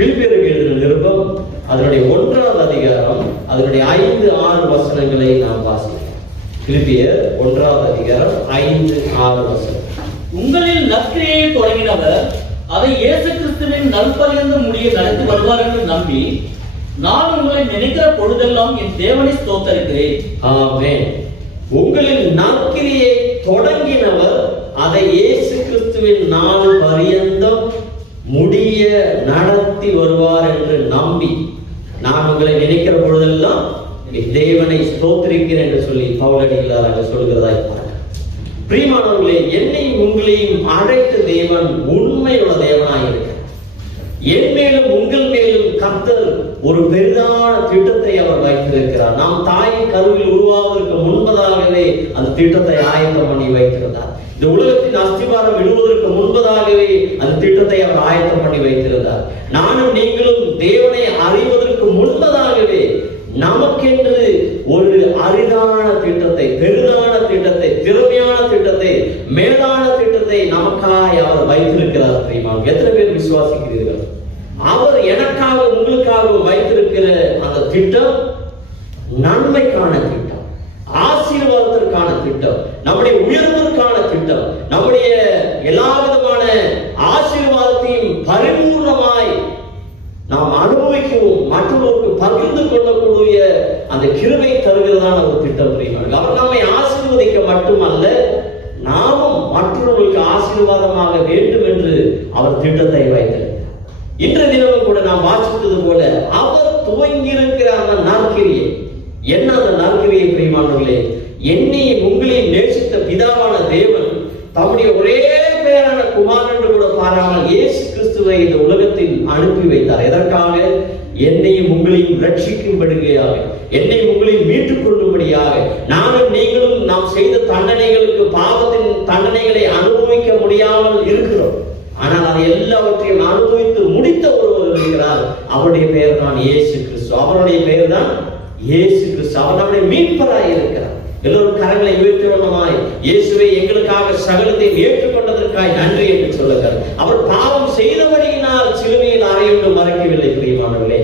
பிலிப்பியருக்கு எழுதின நிருபம் அதனுடைய 1வது அதிகாரம் அதனுடைய 5-6 வசனங்களை நாம் வாசிப்போம். பிலிப்பியர் 1வது அதிகாரம் 5-6 வசனம். உங்களில் நற்கிரியை தொடங்கினவர் அதை இயேசு கிறிஸ்துவின் நல்பரியந்த முடிய நடத்தி வருவார் என்று நம்பி நான் உங்களை நினைக்கிற பொழுதெல்லாம் என் தேவனை ஸ்தோத்தரிக்கிறேன். ஆமென். உங்களில் நற்கிரியை தொடங்கினவர் அதை இயேசு கிறிஸ்துவின் நாள் பரியந்தம் முடிய நடத்தி வருவார் என்று நம்பி நான் உங்களை நினைக்கிற பொழுதெல்லாம் தேவனை ஸ்தோத்திரிக்கிறேன் என்று சொல்லி பவுலடிகளார் சொல்கிறதாய் பாருங்கள். பிரியமானவர்களே, என்னையும் உங்களையும் அழைத்த தேவன் உண்மையுள்ள தேவனாய் இருக்கிறார். என் மேலும் உங்கள் மேலும் கர்த்தர் ஒரு பெரிதான திட்டத்தை அவர் வைத்திருக்கிறார். நாம் தாயின் கருவில் உருவாவதற்கு முன்பதாகவே அந்த திட்டத்தை ஆயத்தம் பண்ணி வைத்திருந்தார். இந்த உலகத்தின் அஸ்திவாரம் விழுவதற்கு முன்பதாகவே அந்த திட்டத்தை அவர் ஆயத்தம் பண்ணி வைத்திருந்தார். நானும் நீங்களும் தேவனை அறிவதற்கு முன்பதாகவே நமக்கென்று ஒரு அரிதான திட்டத்தை, பெரிதான திட்டத்தை, திறமையான திட்டத்தை, மேலான திட்டத்தை நமக்காய் அவர் வைத்திருக்கிறார். தெரியுமா? எத்தனை பேர் விசுவாசிக்கிறீர்கள்? அவர் எனக்காக உங்களுக்காக வைத்திருக்கிற அந்த திட்டம் நன்மைக்கான திட்டம், ஆசீர்வாதத்திற்கான திட்டம், நம்முடைய உயர்வதற்கான திட்டம், நம்முடைய எல்லா விதமான ஆசீர்வாதத்தையும் பரிபூர்ணமாய் நாம் அனுபவிக்கவும் மற்றவர்களுக்கு பகிர்ந்து கொள்ளக்கூடிய அந்த கிருபை தருகிறதான ஒரு திட்டம். அவர் நம்மை ஆசீர்வதிக்க மட்டுமல்ல, நாமும் மற்றவர்களுக்கு ஆசீர்வாதமாக வேண்டும் என்று அவர் திட்டத்தை வைத்திருக்கிறார். இன்றைய தினமும் கூட நாம் வாசித்தது போல அவர் துவங்கி இருக்கிற அந்த நற்கிரியை, என்ன அந்த நற்கிரியை பிரியமானவர்களே, என்னையும் உங்களையும் நேசித்த பிதாவான தேவன் தம்முடைய ஒரே பேரான குமாரன் என்று கூட பாராமல் இயேசு கிறிஸ்துவை இந்த உலகத்தில் அனுப்பி வைத்தார். எதற்காக? என்னையும் உங்களையும் ரட்சிக்கும்படியாக, என்னையும் உங்களையும் மீட்டுக் கொள்ளும்படியாக. நானும் நீங்களும் நாம் செய்த தண்டனைகளுக்கு, பாவத்தின் தண்டனைகளை அனுபவிக்க முடியாமல் இருக்கிறோம். ஆனால் அதை எல்லாவற்றையும் அனுபவித்து முடித்த ஒருவர் இருக்கிறார். அவருடைய பெயர் தான் இயேசு கிறிஸ்து. அவருடைய பெயர் தான் இயேசு கிறிஸ்து. அவர் நம்முடைய மீட்பராய் இருக்கிறார். எல்லோரும் கரங்களை உயர்த்தி வண்ணமாய் இயேசுவை எங்களுக்காக சகலத்தை ஏற்றுக்கொண்டதற்காய் நன்றி என்று சொல்லுங்கள். அவர் பாவம் செய்தபடியினால் சிலுவையில் அறையுண்டு மறைக்கவில்லை. பிரியமானவர்களே,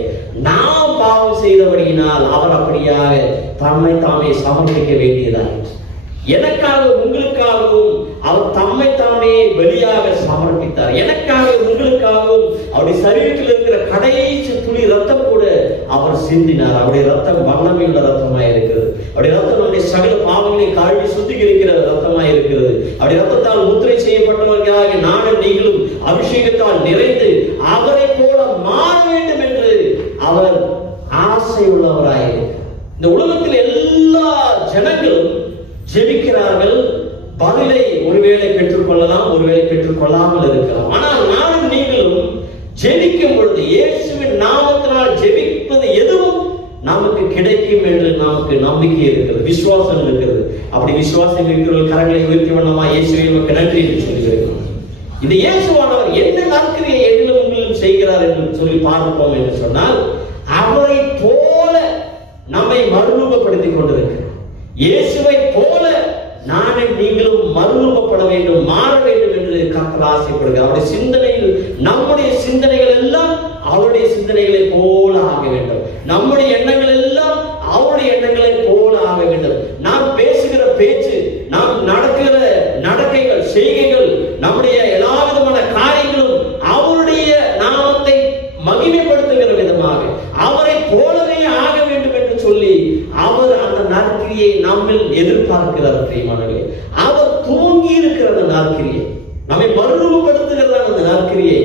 நாம் பாவம் செய்தபடியினால் அவர் அப்படியாக தம்மை தாமே சமர்ப்பிக்க வேண்டியதாயிற்று. எனக்காக உங்களுக்காகவும் அவர் தம்மை தாமே வெளியாக சமர்ப்பித்தார். எனக்காக உங்களுக்காகவும் அவருடைய சரீரத்தில் இருக்கிற கடைசி துளி ரத்தம் கூட அவர் சிந்தினார். அவருடைய ரத்தம் வல்லமையுள்ள ரத்தமாய் இருக்கிறது. அவருடைய ரத்தம் நம்முடைய சகல பாவங்களை கழுவி சுத்திகரிக்கிற ரத்தமாய் இருக்கிறது. அவருடைய ரத்தத்தால் முத்திரை செய்யப்பட்டவர்களாக நானும் நீங்களும் அபிஷேகத்தால் நிறைந்து அவரை போல மாற வேண்டும் என்று அவர் ஆசை உள்ளவராய் இருக்கிறார். இந்த உலகத்தில் எல்லா ஜனங்களும் ஜெபிக்கிறார்கள். பதிலை ஒருவேளை பெற்றுக் கொள்ளலாம், ஒருவேளை பெற்றுக் கொள்ளாமல் இருக்கலாம். ஆனால் நானும் நீங்களும் ஜெபிக்கும் பொழுது இயேசுவின் நாமத்தினால் ஜெபிப்பது எதுவும் நமக்கு கிடைக்கும் என்று நமக்கு நம்பிக்கை இருக்கிறது, விசுவாசம் இருக்கிறது. அப்படி விசுவாசம் இருக்கிறவர்கள் கரங்களை உயர்த்தி வண்ணமா இயேசுவை நமக்கு நன்றி என்று சொல்லுகிறோம். இந்த இயேசுவானவர் என்ன நற்கிரியை எதிலும் உங்களிலும் செய்கிறார் என்று சொல்லி பார்ப்போம் என்று சொன்னால், அவரை போல நம்மை மறுரூபப்படுத்திக் கொண்டிருக்கிறார். இயேசுவை போல நானும் நீங்களும் மறுரூபப்பட வேண்டும், மாற வேண்டும் என்று கர்த்தர் ஆசைப்படுகிறார். அவருடைய சிந்தனையில் நம்முடைய சிந்தனைகள் எல்லாம் அவருடைய சிந்தனைகளை போல ஆக வேண்டும். நம்முடைய எண்ணங்கள் எல்லாம் அவருடைய எண்ணங்களை போல ஆக வேண்டும். நாம் பேசுகிற பேச்சு, நாம் நடக்கிற நடக்கைகள், செய்கைகள், நம்முடைய எல்லா விதமான காரியங்களும் அவருடைய நாமத்தை மகிமைப்படுத்துகிற விதமாக அவரை போலவே ஆக வேண்டும் என்று சொல்லி அவர் அந்த நற்கிரியை நம்மில் எதிர்பார்க்கிறார். பிரியமானவர்களே, அவர் தூங்கி இருக்கிற அந்த நற்கிரியை, நம்மை மறுரூபப்படுத்துகிற அந்த நற்கிரியை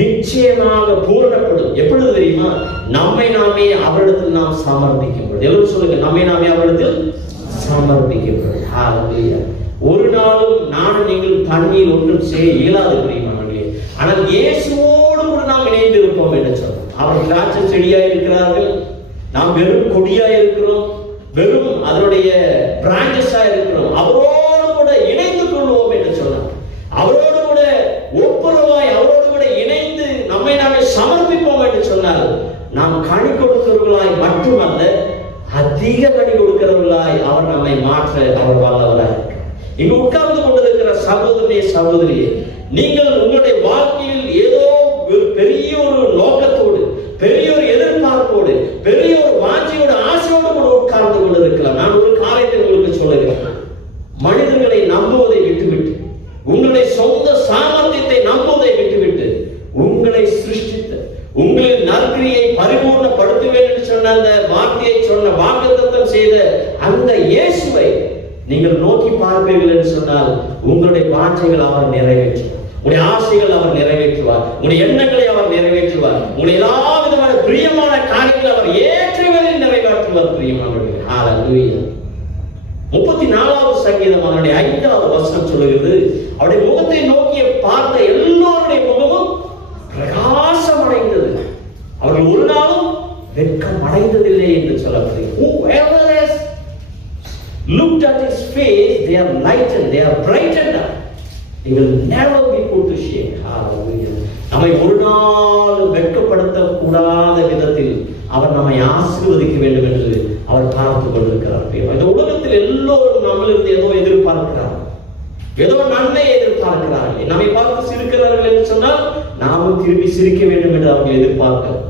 நிச்சயமாக பூரணப்படும். எப்பொழுது தெரியுமா? நம்மை நாமே அவரிடத்தில் நாம் சமர்ப்பிக்கும் பொழுது. எல்லோரும் சொல்லுங்க, நம்மை நாமே அவரிடத்தில் சமர்ப்பிக்கும் பொழுது. ஹல்லேலூயா. ஒரு நாளும் நானும் நீங்கள் தண்ணீர் ஒன்றும் செய்ய இயலாது பிரியமானவர்களே. ஆனால் இயேசுவோடு கூட நாம் இணைந்து இருப்போம் என்று சொல்றோம். அவர் திராட்சை செடியா இருக்கிறார்கள், நாம் வெறும் கொடியா இருக்கிறோம், வெறும் அதனுடைய பிரான்சஸா இருக்கிறோம். அவரோடு கூட இணைந்து கொள்வோம் என்று சொன்னார். அவரோடு கூட ஒப்புரவாய் அவரோடு கூட இணைந்து நம்மை நாமே சமர்ப்பிப்போம் என்று சொன்னால், நாம் கனி கொடுக்கிறவர்களாய் மட்டுமல்ல, அதிக கனி கொடுக்கிறவர்களாய் அவர் நம்மை மாற்ற அவர் வல்லவராய் இருக்கிறார். இங்கு உட்கார்ந்து கொண்டிருக்கிற சகோதரனே, சகோதரியே, நீங்கள் உங்களுடைய வாழ்க்கையில் ஏதோ ஒரு பெரிய ஒரு நோக்கத்தோடு பெரிய ஒரு எதிர்பார்ப்போடு, பெரிய ஒரு வாஞ்சியோடு, ஆசையோடு கூட உட்கார்ந்து கொண்டு இருக்கலாம். நான் ஒரு காரியத்தை உங்களுக்கு சொல்லுகிறேன். மனிதர்களை நம்புவதை விட்டுவிட்டு, உங்களுடைய சொந்த சாமர்த்தியத்தை நம்புவதை விட்டுவிட்டு, உங்களை சிருஷ்டித்த, உங்களின் நற்கிரியை பரிபூர்ணப்படுத்துவேன் என்று சொன்ன அந்த வார்த்தையை சொன்ன, வாக்குத்தத்தம் செய்த அந்த இயேசுவை நீங்கள் நோக்கி பார்ப்பீர்கள் என்று சொன்னால், உங்களுடைய வாஞ்சைகள் அவர் நிறைவேற்றுவார், உங்களுடைய ஆசைகள் அவர் நிறைவேற்றுவார், உங்களுடைய எண்ணங்களை அவர் நிறைவேற்றுவார், உங்களுடைய எல்லா விதமான பிரியமான காரியங்களை அவர் ஏற்றுவதில் நிறைவேற்றுவார். பிரியமானவர்களே, ஹல்லேலூயா. 34வது சங்கீதம் அதனுடைய 5வது வசனம் சொல்லுகிறது, அவருடைய முகத்தை நோக்கி பார்த்த எல்லோருடைய முகமும் பிரகாசம் அடைந்தது, அவர்கள் ஒரு நாளும் வெட்கம் அடைந்ததில்லை என்று சொல்லப்படுகிறது. Whoever has looked at his face, they are lightened, they are brightened up. They will never be put to shame. Hallelujah. நம்மை ஒரு நாள் வெட்கப்படுத்த கூடாத விதத்தில் அவர் நம்மை ஆசீர்வதிக்க வேண்டும் என்று அவர் பார்த்துக் கொண்டிருக்கிறார். இந்த உலகத்தில் எல்லோரும் நம்மளிருந்து ஏதோ எதிர்பார்க்கிறார், ஏதோ நன்மை எதிர்பார்க்கிறார்கள். நம்மை பார்த்து சிரிக்கிறார்கள் என்று சொன்னால் நாமும் திரும்பி சிரிக்க வேண்டும் என்று அவர்கள் எதிர்பார்க்கிறார்.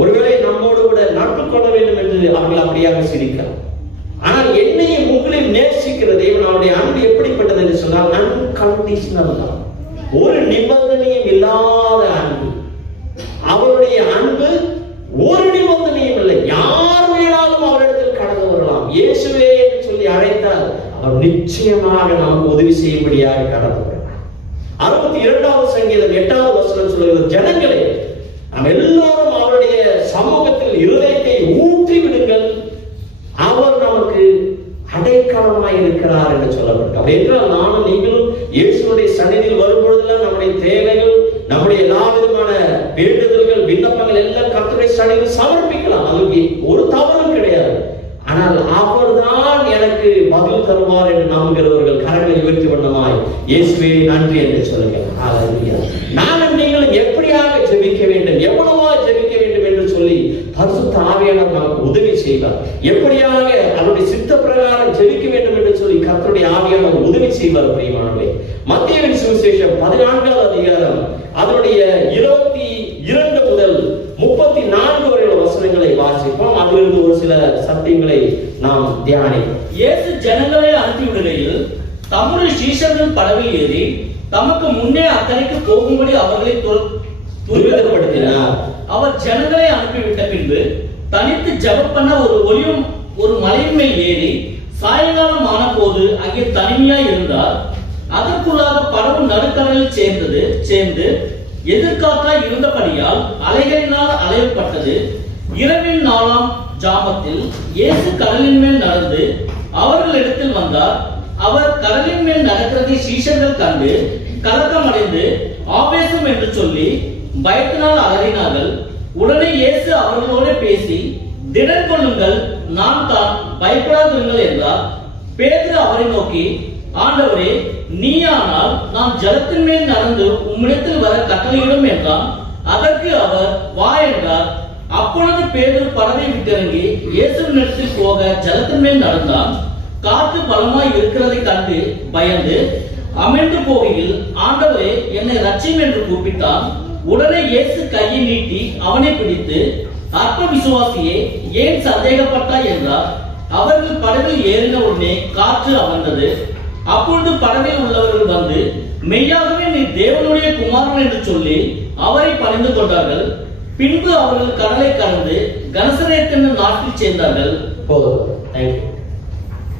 ஒருவேளை நம்மோடு கூட நட்பு கொள்ள வேண்டும் என்று அவர்கள் அப்படியாக சிரிக்கிறார். ஆனால் என்னையும் உங்களையும் நேசிக்கிற தேவன், அவருடைய அன்பு எப்படிப்பட்டது என்று சொன்னால் அன்கண்டிஷனல் தான், ஒரு நிபந்தனையும் இல்லாத அன்பு. அவருடைய அன்பு ஒரு நிபந்தனையும் இல்லை, யார் வேணாலும் அவரிடத்தில் கடந்து வரலாம். இயேசுவே என்று சொல்லி அழைத்தால் அவர் நிச்சயமாக நமக்கு உதவி செய்யும்படியாக கடந்து வரலாம். 62வது சங்கீதம் 8வது வசனம் சொல்லுகிறது, ஜனங்களே நாம் எல்லோரும் அவருடைய சமூகத்தில் இருதயத்தை ஊற்றி விடுங்கள், அவர் நமக்கு அடைக்கலமாய் இருக்கிறார் என்று சொல்லப்பட்டது. என்றால் நானும் நீங்களும் இயேசுடைய சந்நிதியில் வரும்பொழுதெல்லாம் நம்முடைய தேவைகள், நம்முடைய எல்லா விதமான வேண்டுதல்கள், விண்ணப்பங்கள் எல்லாம் கர்த்தருடைய சந்நிதியில் சமர்ப்பிக்கலாம். அதுக்கு ஒரு தவறும் கிடையாது. ஆனால் அவர்தான் எனக்கு பதில் தருவார் என்று நம்புகிறவர்கள் கரங்களை உயர்த்தி வண்ணமாய் இயேசுவே நன்றி என்று சொல்லுங்கள். ஹல்லேலூயா. நானும் நீங்களும் எப்படியாக ஜெபிக்க வேண்டும், எவ்வளவா ஜெபிக்க வேண்டும் என்று சொல்லி பரிசுத்த ஆவியானவர் நமக்கு உதவி செய்வார். எப்படியாக அவருடைய சித்த பிரகாரம் ஜெபிக்க வேண்டும் என்று சொல்லி கர்த்தருடைய ஆவியானவர் உதவி செய்வார். பிரியமானவர்களே, மத்தேயுவின் சுவிசேஷம் 14வது அதிகாரம் அதனுடைய 22 முதல் 34 வரை உள்ள வசனங்களை வாசிப்போம். அதிலிருந்து ஒரு சில சத்தியங்களை நாம் தியானிப்போம். இயேசு ஜனங்களை அனுப்பிவிடுகையில் தம்முடைய சீஷர்கள் படவில் ஏறி தமக்கு முன்னே அக்கறைக்கு போகும்படி அவர்களை துரிதப்படுத்தினார். அவர் ஜனங்களை அனுப்பிவிட்ட பின்பு தனித்து ஜெபம் பண்ண ஒரு மலையின் மேல் ஏறி சாயங்காலம் ஆன போது அங்கே தனிமையாய் இருந்தார். அதற்குள்ளாக படகு நடுக்கடலில் சேர்ந்து எதிர்காற்றாய் இருந்தபடியால் அலைகளினால் அலையப்பட்டது. இரவின் 4ஆம் ஜாமத்தில் இயேசு கடலின் மேல் நடந்து அவர்களிடத்தில் வந்தார். அவர் கடலின் மேல் நடக்கிறதை சீஷர்கள் கண்டு கலக்கமடைந்து ஆவேசம் என்று சொல்லி பயத்தினால் அலறினார்கள். உடனே இயேசு அவர்களோடு பேசி, திடன் கொள்ளுங்கள், நான் தான், பயப்படாதிருங்கள் என்றார். பேதுரு அவரை நோக்கி, ஆண்டவரே, நீயானால் நான் ஜலத்தின் மேல் நடந்து உம்மிடத்தில் வர கட்டளையிடும் என்றான். அதற்கு அவர், வா என்றார். அப்பொழுது பேதுரு படகை விட்டிறங்கி இயேசுவினிடத்தில் போக ஜலத்தின் மேல் நடந்தான். காற்று பலமாய் இருக்கிறதை கண்டு பயந்து அமிழ்ந்து போகையில், ஆண்டவரே, என்னை ரட்சியும் என்று கூப்பிட்டான். உடனே இயேசு கையை நீட்டி அவனை பிடித்து, அற்ப விசுவாசியே, ஏன் சந்தேகப்பட்டாய் என்றார். அவர்கள் படகில் ஏறின உடனே காற்று அமர்ந்தது. அப்பொழுது படகில் உள்ளவர்கள் வந்து, மெய்யாகவே நீ தேவனுடைய குமாரன் என்று சொல்லி அவரை பணிந்து கொண்டார்கள். பின்பு அவர்கள் கடலை கடந்து கனசரேத் என்னும் நாட்டில் சேர்ந்தார்கள். போதும். தேங்க்யூ.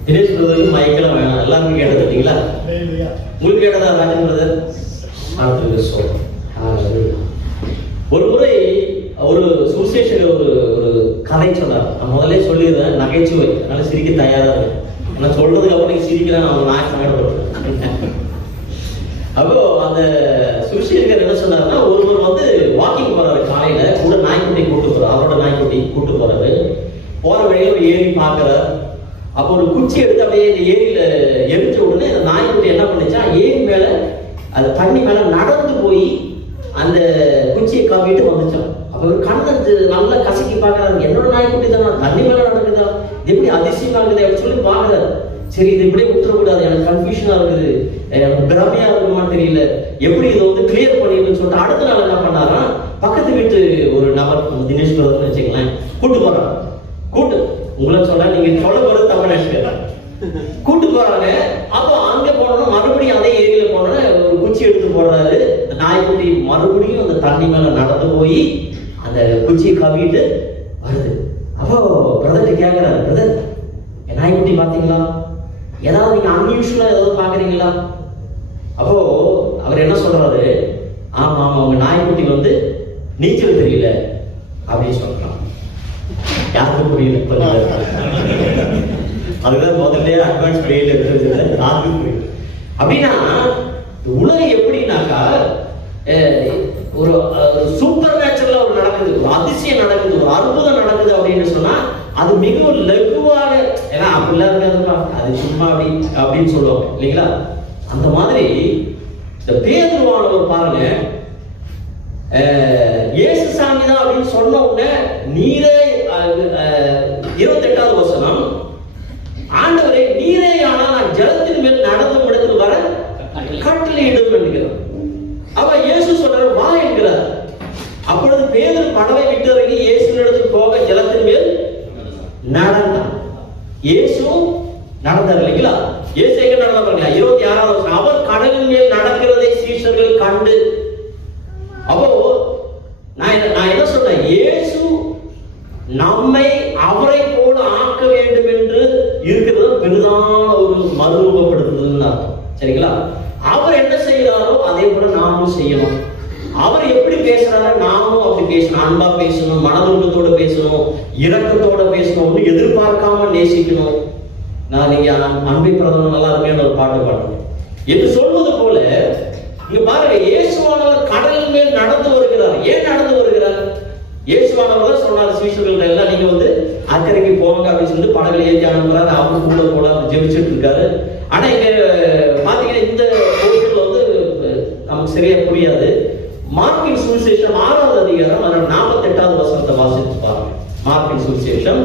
தினேஷ் பிரதருக்கு மைக்கெல்லாம் வேணாம், எல்லாருக்கும் கேட்டது இல்லைங்களா? உங்களுக்கு கேட்டதா ராஜன் பிரதர்? ஒரு முறை ஒரு சுசேஷன் ஒரு கதை சொன்னார். நான் முதல்ல சொல்லிடுறேன், நகைச்சுவை, அதனால சிரிக்க தயாரா இருக்கு. நான் சொல்றதுக்கு அப்புறம் நீங்க சிரிக்கலாம், அவங்க நாய் சங்கடப்படுறேன். அப்போ அந்த சுசேஷன் என்ன சொன்னாருன்னா, ஒருவர் வந்து வாக்கிங் போறாரு, காலையில கூட நாய்க்குட்டி கூட்டு போறாரு, அவரோட நாய்க்குட்டி கூட்டு போறாரு. போற வழியில ஒரு ஏரி பாக்குறாரு. அப்போ ஒரு குச்சி எடுத்து அப்படியே இந்த ஏரியில எரிஞ்ச உடனே அந்த நாய்க்குட்டி என்ன பண்ணுச்சா, ஏரி மேல அந்த தண்ணி மேல நடந்து போய் அந்த குச்சியை காப்பிட்டு வந்துச்சான். அப்ப ஒரு கண்ணு நல்லா கசக்கி பாக்குறாரு, என்னோட நாய்க்குட்டி தானே தண்ணி மேல நடக்குதா, எப்படி அதிசயமா இருக்குது அப்படின்னு சொல்லி பாக்குறாரு. சரி இது இப்படியே விட்டுறக்கூடாது, எனக்கு கன்ஃபியூஷனா இருக்குது, பிரமையா இருக்குமா தெரியல, எப்படி இதை வந்து கிளியர் பண்ணிடுன்னு சொல்லிட்டு அடுத்த நாள் என்ன பண்ணாரா, பக்கத்து வீட்டு ஒரு நபர் தினேஷ் பிரதர்னு வச்சுக்கலாம் கூட்டு போறாங்க. உங்களை சொல்ல நீங்க சொல்ல போறது தப்பா நினைச்சுக்கிறாங்க. கூட்டு போறாங்க. அப்போ அங்க போனோம்னா மறுபடியும் அதே ஏரியில போனோம்னா ஒரு குச்சி எடுத்து போடுறாரு. நாய்க்குட்டி மறுபடியும் அந்த தண்ணி மேல நடந்து போய் அந்த குச்சியை கவிட்டு வருது. அப்போ பிரதர் கேட்கிறாரு, பிரதர் நாய்க்குட்டி பாத்தீங்களா, ஏதாவது நீங்க அன்யூஷுவலா ஏதாவது பாக்குறீங்களா? அப்போ அவர் என்ன சொல்றாரு, ஆமா ஆமா உங்க நாய்க்குட்டி வந்து நீச்சல் தெரியல அப்படின்னு சொல்றான். யாருக்கும் புரியல. அதுதான் முதல்ல அட்வான்ஸ் பிளேட்ல இருக்கிறது யாருக்கும் புரியல. அப்படின்னா உலகம் எப்படின்னாக்கா ஒரு சூப்பர் நேச்சுரலா ஒரு நடக்குது, ஒரு அதிசயம் நடக்குது, ஒரு அற்புதம் நடக்குது அப்படின்னு சொன்னா அது மிகவும் லகுவாக, ஏன்னா அப்படிலாம் இருக்காதுப்பா, அது சும்மா அப்படின்னு சொல்லுவாங்க இல்லைங்களா? அந்த மாதிரி இந்த பேதுருவானவர் பாருங்க, இயேசு சாமி தான் அப்படின்னு சொன்ன உடனே நீரே 28வது வசனம், ஆண்டவரே நீரே ஆனால் நான் ஜலத்தின் மேல் நடந்து இடத்தில் வர கட்டளையிடும் என்கிறார். அவ இயேசு சொல்றாரு வா என்கிறார். அப்பொழுது பேதுரு படவை விட்டு இறங்கி இயேசுவின் இடத்தில் போக ஜலத்தின் மேல் நடந்தான். இயேசு நடந்தார் இல்லைங்களா? இயேசு எங்க நடந்தாங்க? 26வது வசனம், அவர் கடலின் மேல் நடக்கிறதை சீஷர்கள் கண்டு. அப்போ நான் என்ன சொல்றேன், இயேசு நம்மை அவரை போல ஆக்க வேண்டும் என்று இருக்கிறது பெரிதான ஒரு மறுரூபப்படுத்துதல் அர்த்தம். சரிங்களா? அவர் என்ன செய்யறாரோ அதே போல நாமும் செய்யணும். அவர் எப்படி பேசுறாரோ நாமும் அப்படி பேசணும். அன்பா பேசணும், மனதுருக்கத்தோட பேசணும், இரக்கத்தோட பேசணும், எதிர்பார்க்காம நேசிக்கணும். நான் நீங்க அன்பை பிரதமர் நல்லா இருக்கேன்னு ஒரு பாட்டு பாடுறேன் என்று சொல்வது போல இங்க பாருங்க, இயேசுவானவர் கடலின் மேல் நடந்து வருகிறார். ஏன் நடந்து வருகிறார்? இயேசுவானவர் தான் சொன்னார் சீஷர்கள் எல்லாம் நீங்க வந்து அக்கறைக்கு போங்க அப்படின்னு சொல்லிட்டு படகளை ஏற்றி அனுப்புறாரு. அவரு கூட போல ஜெபிச்சுட்டு இருக்காரு. ஆனா இங்க பாத்தீங்கன்னா இந்த கோயில்கள் வந்து நமக்கு சரியா புரியாது. மார்க்கின் சுவிசேஷம் 6வது அதிகாரம் 48வது வசனத்தை வாசித்து பாருங்க. மார்க்கின் சுவிசேஷம்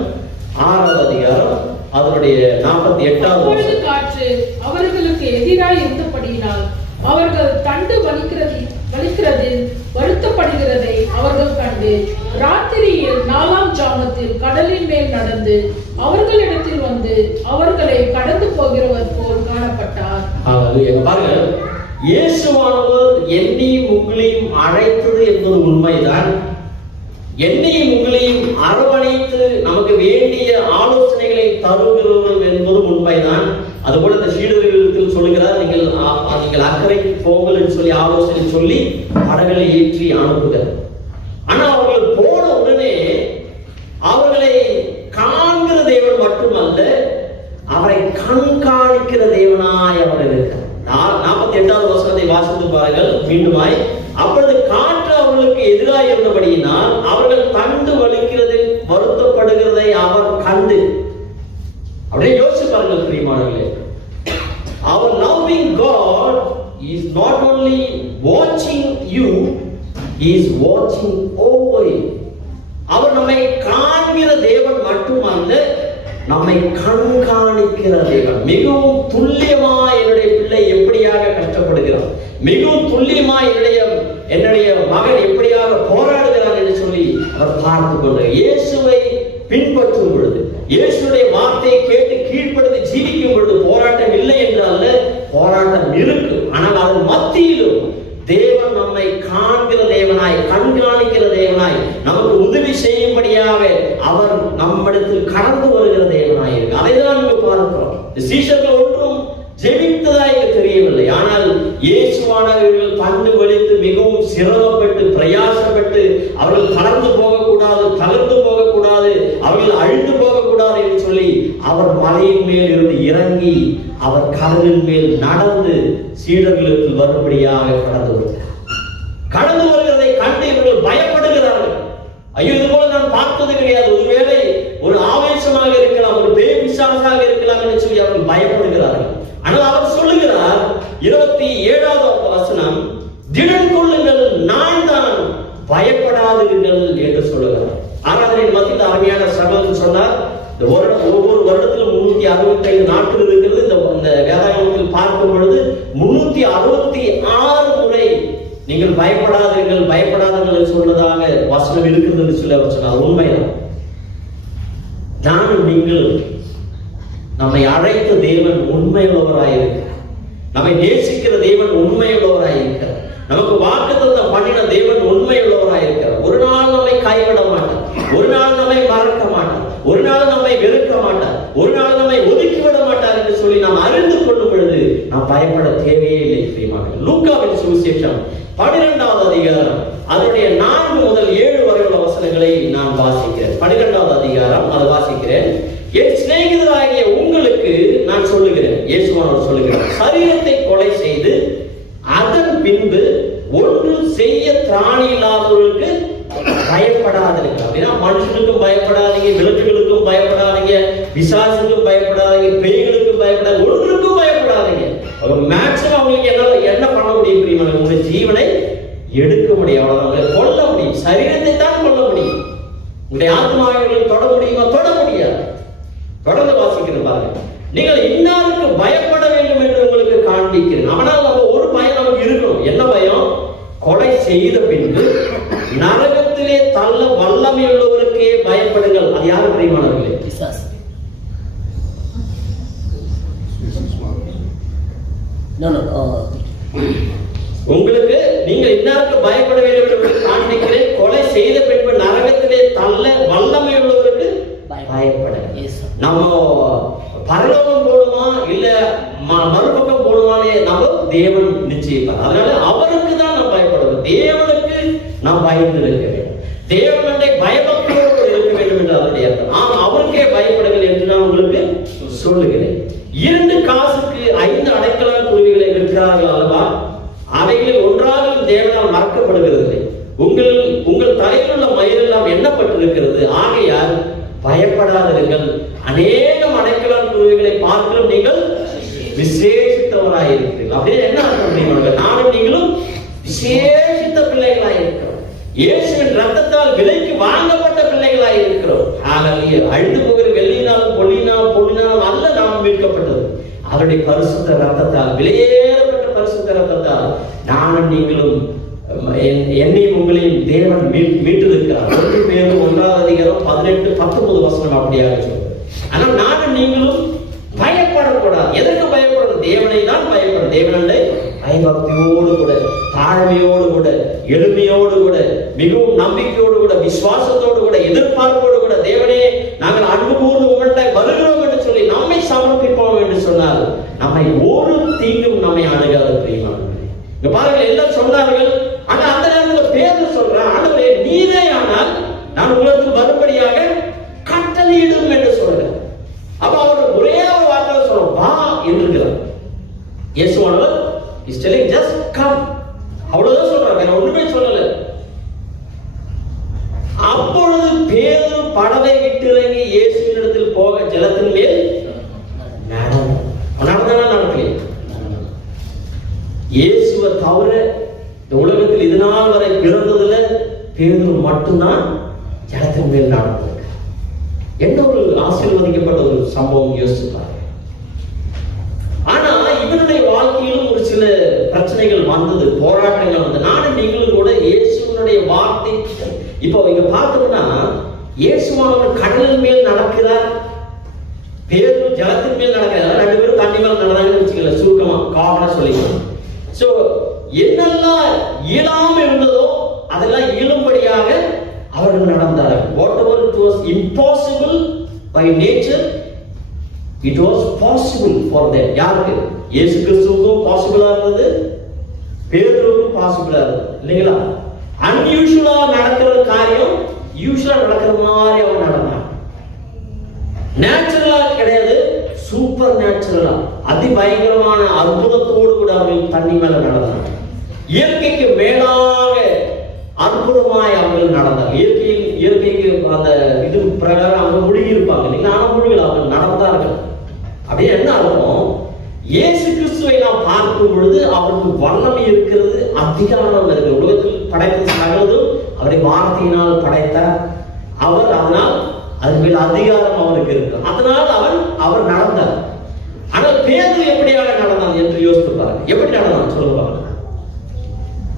6வது அதிகாரம் அதனுடைய 48வது வசனம். காற்று அவர்களுக்கு எதிராக இருந்தபடியினால் அவர்கள் தண்டு வலிக்கிறது வருத்தப்படுகிறதை அவர்கள் கண்டு ராத்திரியில் 4ஆம் ஜாமத்தில் கடலின் மேல் நடந்து அவர்களிடத்தில் வந்து அவர்களை கடந்து போகிறவர் போல் காணப்பட்டார். பாருங்க, இயேசுவானவர் என்னையும் உங்களையும் அழைத்தது என்பது உண்மைதான். என்னையும் உங்களையும் அரவணைத்து நமக்கு வேண்டிய ஆலோசனைகளை தருகிறவர்கள் என்பது உண்மைதான். அதுபோல இந்த சீடர்களுக்கு சொல்லுகிறார், நீங்கள் அக்கறைக்கு போங்கள் என்று சொல்லி ஆலோசனை சொல்லி படகளை ஏற்றி அனுப்புகிறார். ஆனா அவர்கள் போன உடனே அவர்களை காண்கிற தேவன் மட்டுமல்ல, அவரை கண்காணிக்கிற தேவனாய் அவர் இருக்கிறார். 48வது வசனத்தை வாசித்து பாருங்கள் மீண்டுமாய். அப்பொழுது காற்று அவர்களுக்கு எதிராக இருந்தபடியினால் அவர்கள் தண்டு வலிக்கிறதில் வருத்தப்படுகிறதை அவர் கண்டு. அப்படியே யோசிச்சு பாருங்கள் பிரியமானவர்களே, our loving God is not only watching you, he is watching over you. அவர் நம்மை காண்கிற தேவன் மட்டுமல்ல, நம்மை கண்காணிக்கிற தேவன். மிகவும் துல்லியமா என்னுடைய பிள்ளை எப்படியாக கஷ்டப்படுகிறார், மிகவும் துல்லியமா என்னுடைய மகன் எப்படியாக போராடுகிறார் என்று சொல்லி அவர் பார்த்து கொண்டு இயேசுவை பின்பற்றும் பொழுது, இயேசுடைய வார்த்தையை கேட்டு கீழ்ப்படுத்தி ஜீவிக்கும் பொழுது போராட்டம் இல்லை என்றால் போராட்டம் இருக்கு. ஆனால் அதன் மத்தியிலும் தேவன் நம்மை காண்கிற தேவனாய், கண்காணிக்கிற தேவனாய், நமக்கு உதவி செய்யும்படியாக அவர் நம்மிடத்தில் கடந்து வருகிற தேவனாய் இருக்கு. அதைதான் இங்கு பார்க்கிறோம். சீஷர்கள் ஒன்றும் ஜெபித்ததாய் தெரியவில்லை. ஆனால் இயேசுவானவர்கள் தண்டு வலித்து மிகவும் சிரமப்பட்டு பிரயாசப்பட்டு அவர்கள் தளர்ந்து போகக்கூடாது, தளர்ந்து போகக்கூடாது, அவர்கள் அழிந்து போகக்கூடாது என்று சொல்லி அவர் மலையின் மேல் இருந்து இறங்கி அவர் கடலின் மேல் நடந்து சீடர்களுக்கு வரும்படியாக கடந்து வருகிறார். கடந்து வருகிறதை கண்டு இவர்கள் பயப்படுகிறார்கள். ஐயோ, இது போல நான் பார்த்தது கிடையாது, ஒருவேளை ஒரு ஆவேசமாக இருக்கலாம், ஒரு பேபிசாசாக இருக்கலாம் என்று சொல்லி அவர்கள் பயப்படுகிறார்கள். ஆனால் அவர் சொல்லுகிறார் 27வது வசனம், திடன் கொள்ளுங்கள், நான் தான், பயப்படாதீர்கள் என்று சொல்லுகிறார். ஆராதனை மத்தியில் அருமையான சகோதரன் சொன்னார், ஒவ்வொரு வருடத்துல 365 நாட்கள் இருக்கிறது. இந்த வேதாகமத்தில் பார்க்கும் பொழுது 366 முறை நீங்கள் பயப்படாதீர்கள் பயப்படாதீர்கள் சொல்றதாக வசனம் இருக்கிறது சொல்லி அவர் சொன்னார். உண்மைதான். நானும் நீங்களும் நம்மை அழைத்த தேவன் உண்மையுள்ளவராயிருக்கிறார். நம்மை நேசிக்கிற தேவன் உண்மையுள்ளவராயிருக்கிறார். நமக்கு வாக்குத்தத்தம் பண்ணின தேவன் உண்மையுள்ளவராயிருக்கிறார். ஒரு நாள் நம்மை கைவிட மாட்டார். ஒரு நாள் நம்மை மறக்க மாட்டார். ஒரு நாள் நம்மை வெறுக்க மாட்டார். ஒரு நாள் நம்மை ஒதுக்கிவிட மாட்டார் என்று சொல்லி நாம் அறிந்து கொள்ளும் பொழுது நாம் பயப்பட தேவையே இல்லை. பிரியமானவர்களே, லூக்காவின் சுவிசேஷம் 12வது அதிகாரம் அதனுடைய 4 முதல் 7 வரை உள்ள வசனங்களை நான் வாசிக்கிறேன். 12வது அதிகாரம் அதை வாசிக்கிறேன். என் சிநேகிதராகிய உங்களுக்கு நான் சொல்லுகிறேன், இயேசுவானவர் சொல்லுகிறார், சரீரத்தை கொலை செய்து அதன் பின்பு ஒன்று செய்ய திராணி இல்லாதவர்களுக்கு பயப்படாதீங்க. அப்படின்னா மனுஷனுக்கும் பயப்படாதீங்க, விலங்குகளுக்கும் பயப்படாதீங்க, பிசாசுக்கும் பயப்படாதீங்க, பேய்களுக்கும் பயப்படாதீங்க, ஒன்றுக்கும் பயப்படாதீங்க. மேக்சிமம் அவங்களுக்கு என்ன பண்ண முடியும் தெரியுமா? உங்க ஜீவனை எடுக்க முடியும், அவ்வளவுதான். கொல்ல முடியும், சரீரத்தை தான் கொல்ல முடியும். உங்களுடைய ஆத்மாவை தொட முடியுமா? தொட முடியாது. தொடர்ந்து வாசிக்கிறேன் பாருங்க. நீங்கள் இன்னாருக்கு பயப்பட வேண்டும் என்று உங்களுக்கு காண்பிக்கிறேன். ஆனால் நம்ம ஒரு பயம் நமக்கு இருக்கணும். என்ன பயம்? கொலை செய்த பின்பு நரகத்திலே தள்ள வல்லமை உள்ளவருக்கே பயப்படுங்கள். அது யாரு பிரியமானவர்களே? உங்களுக்கு நீங்கள் இன்னாருக்கு பயப்பட வேண்டும் என்று காண்பிக்கிறேன். கொலை செய்த பின்பு நரகத்திலே தள்ள வல்லமை உள்ளவருக்கு பயப்படுங்க. நம்ம பரலோகம் போடுமா இல்ல மறுபக்கம் போடுவானே நம்ம தேவன் நிச்சயிப்பார். அதனால அவருக்கு தான் நாம் பயப்படுவோம். தேவனுக்கு நாம் பயந்து இருக்க வேண்டும். தேவனுடைய பயபக்தியோடு இருக்க வேண்டும் என்று அதனுடைய அர்த்தம். அவருக்கே பயப்படுங்கள் என்று நான் உங்களுக்கு சொல்லுகிறேன். 2 காசுக்கு 5 அடைக்கல குருவிகளை விற்கிறார்கள் அல்லவா? அவைகளில் ஒன்றாக தேவனால் மறக்கப்படுகிறது. உங்கள் தலையில் உள்ள மயிரெல்லாம் எண்ணப்பட்டிருக்கிறது. ஆகையால் பயப்படாதீர்கள். அநேகம் அடைக்கலான் குருவிகளை பார்க்கிறோம், நீங்கள் விசேஷித்தவராயிருக்கிறீர்கள். அப்படியே என்ன அர்த்தம்? நானும் நீங்களும் விசேஷித்த பிள்ளைகளாயிருக்கிறோம். இயேசுவின் ரத்தத்தால் விலைக்கு வாங்கப்பட்ட பிள்ளைகளாயிருக்கிறோம். அழிந்து போகிற வெள்ளியினாலும் பொன்னினாலும் அல்ல நாம் மீட்கப்பட்டது. அவருடைய பரிசுத்த ரத்தத்தால், விலையேறப்பட்ட பரிசுத்த ரத்தத்தால் நானும் நீங்களும் என்னையும் உங்களையும் தேவன் மீட்டிருக்கிறார். 1 பேதுரு 1வது அதிகாரம் 18-19 வசனம் அப்படியாக சொல்லுது. ஆனால் நானும் நீங்களும் பயப்படக்கூடாது. எதற்கு பயப்படணும்? தேவனை தான் பயப்படும். தேவனண்டை பயபக்தியோடு கூட, தாழ்மையோடு கூட, எளிமையோடு கூட, மிகவும் நம்பிக்கையோடு கூட, விசுவாசத்தோடு கூட, எதிர்பார்ப்போடு கூட, தேவனே நாங்கள் அன்பு கூர்ந்து உங்கள்கிட்ட வருகிறோம் என்று சொல்லி நம்மை சமர்ப்பிப்போம் என்று சொன்னால் நம்மை ஒரு தீங்கும் நம்மை அணுகாது. பிரியமானவர்களே, இங்க பாருங்கள், எல்லாம் சொன்னார்கள். ஆனா அந்த நேரத்தில் பேதுரு சொல்றான், ஆண்டவரே நீரே ஆனால் நான் உங்களுக்கு வரும்படியாக கட்டளையிடும் என்று சொல்றேன். அப்ப அவர் ஒரே ஒரு வார்த்தை சொல்றோம், வா என்றுகிறார். இயேசுவானவர் is telling just come, அவ்வளவுதான் சொல்றார், வேற ஒண்ணுமே சொல்லல. அப்பொழுது பேதுரு படவை விட்டு இறங்கி இயேசுவின் இடத்தில் போக ஜலத்தின் மேல் நடக்கலையே. இயேசுவை தவிர இந்த உலகத்தில் இது நாள் வரை பிறந்ததுல பேதுரு மட்டும்தான் ஜலத்தின் மேல் நடந்திருக்க. என்ன ஒரு ஆசீர்வதிக்கப்பட்ட ஒரு சம்பவம் யோசிச்சு பாருங்க. ஆனா இவனுடைய வாழ்க்கையிலும் ஒரு சில பிரச்சனைகள் வந்தது, போராட்டங்கள் வந்தது. நானும் நீங்களும் கூட இயேசுவனுடைய வார்த்தை இப்போ இங்க பார்த்தோம்னா இயேசுவானவர் கடலின் மேல் நடக்கிறார், பேதுரு ஜலத்தின் மேல் நடக்கிறார். 2 பேரும் தண்ணி மேல் நடந்தாங்கன்னு வச்சுக்கல, சுருக்கமா காரண சொல்லிக்கலாம். சோ என்னெல்லாம் இயலாம இருந்ததோ அதெல்லாம் இயலும்படியாக அவர்கள் நடந்தார்கள். whatever it was impossible by nature, it was possible for them. யாருக்கு? இயேசு கிறிஸ்துவுக்கும் பாசிபிளா இருந்தது, பேதுருவுக்கும் பாசிபிளா இருந்தது, இல்லைங்களா? அன்யூஷுவலா நடக்கிற காரியம் யூஷுவலா நடக்கிற மாதிரி அவன் நடந்தான். நேச்சுரலா கிடையாது, சூப்பர் நேச்சுரலா அதிபயங்கரமான அற்புதத்தோடு கூட அவர்கள் தண்ணி மேல நடந்தாங்க. இயற்கைக்கு மேலாக அற்புதமாய் அவர்கள் நடந்தாங்க. இயற்கைக்கு அந்த இது பிரகாரம் அவங்க முழுகி இருப்பாங்க இல்லைங்களா? ஆனா முழுகல, அவர்கள் நடந்தார்கள். அப்படியே என்ன அர்த்தம்? இயேசு கிறிஸ்துவை நாம் பார்க்கும் பொழுது அவருக்கு வல்லமை இருக்கிறது, அதிகாரம் இருக்கிறது. உலகத்தில் படைத்த சகலதும் அவருடைய வார்த்தையினால் படைத்தார் அவர். அதனால் அது மேல் அதிகாரம் அவருக்கு இருக்கு. அதனால் அவர் நடந்தார். ஆனால் பேதுரு எப்படியாக நடந்தான் என்று யோசித்து பாருங்க. எப்படி நடந்தான் சொல்லுங்க.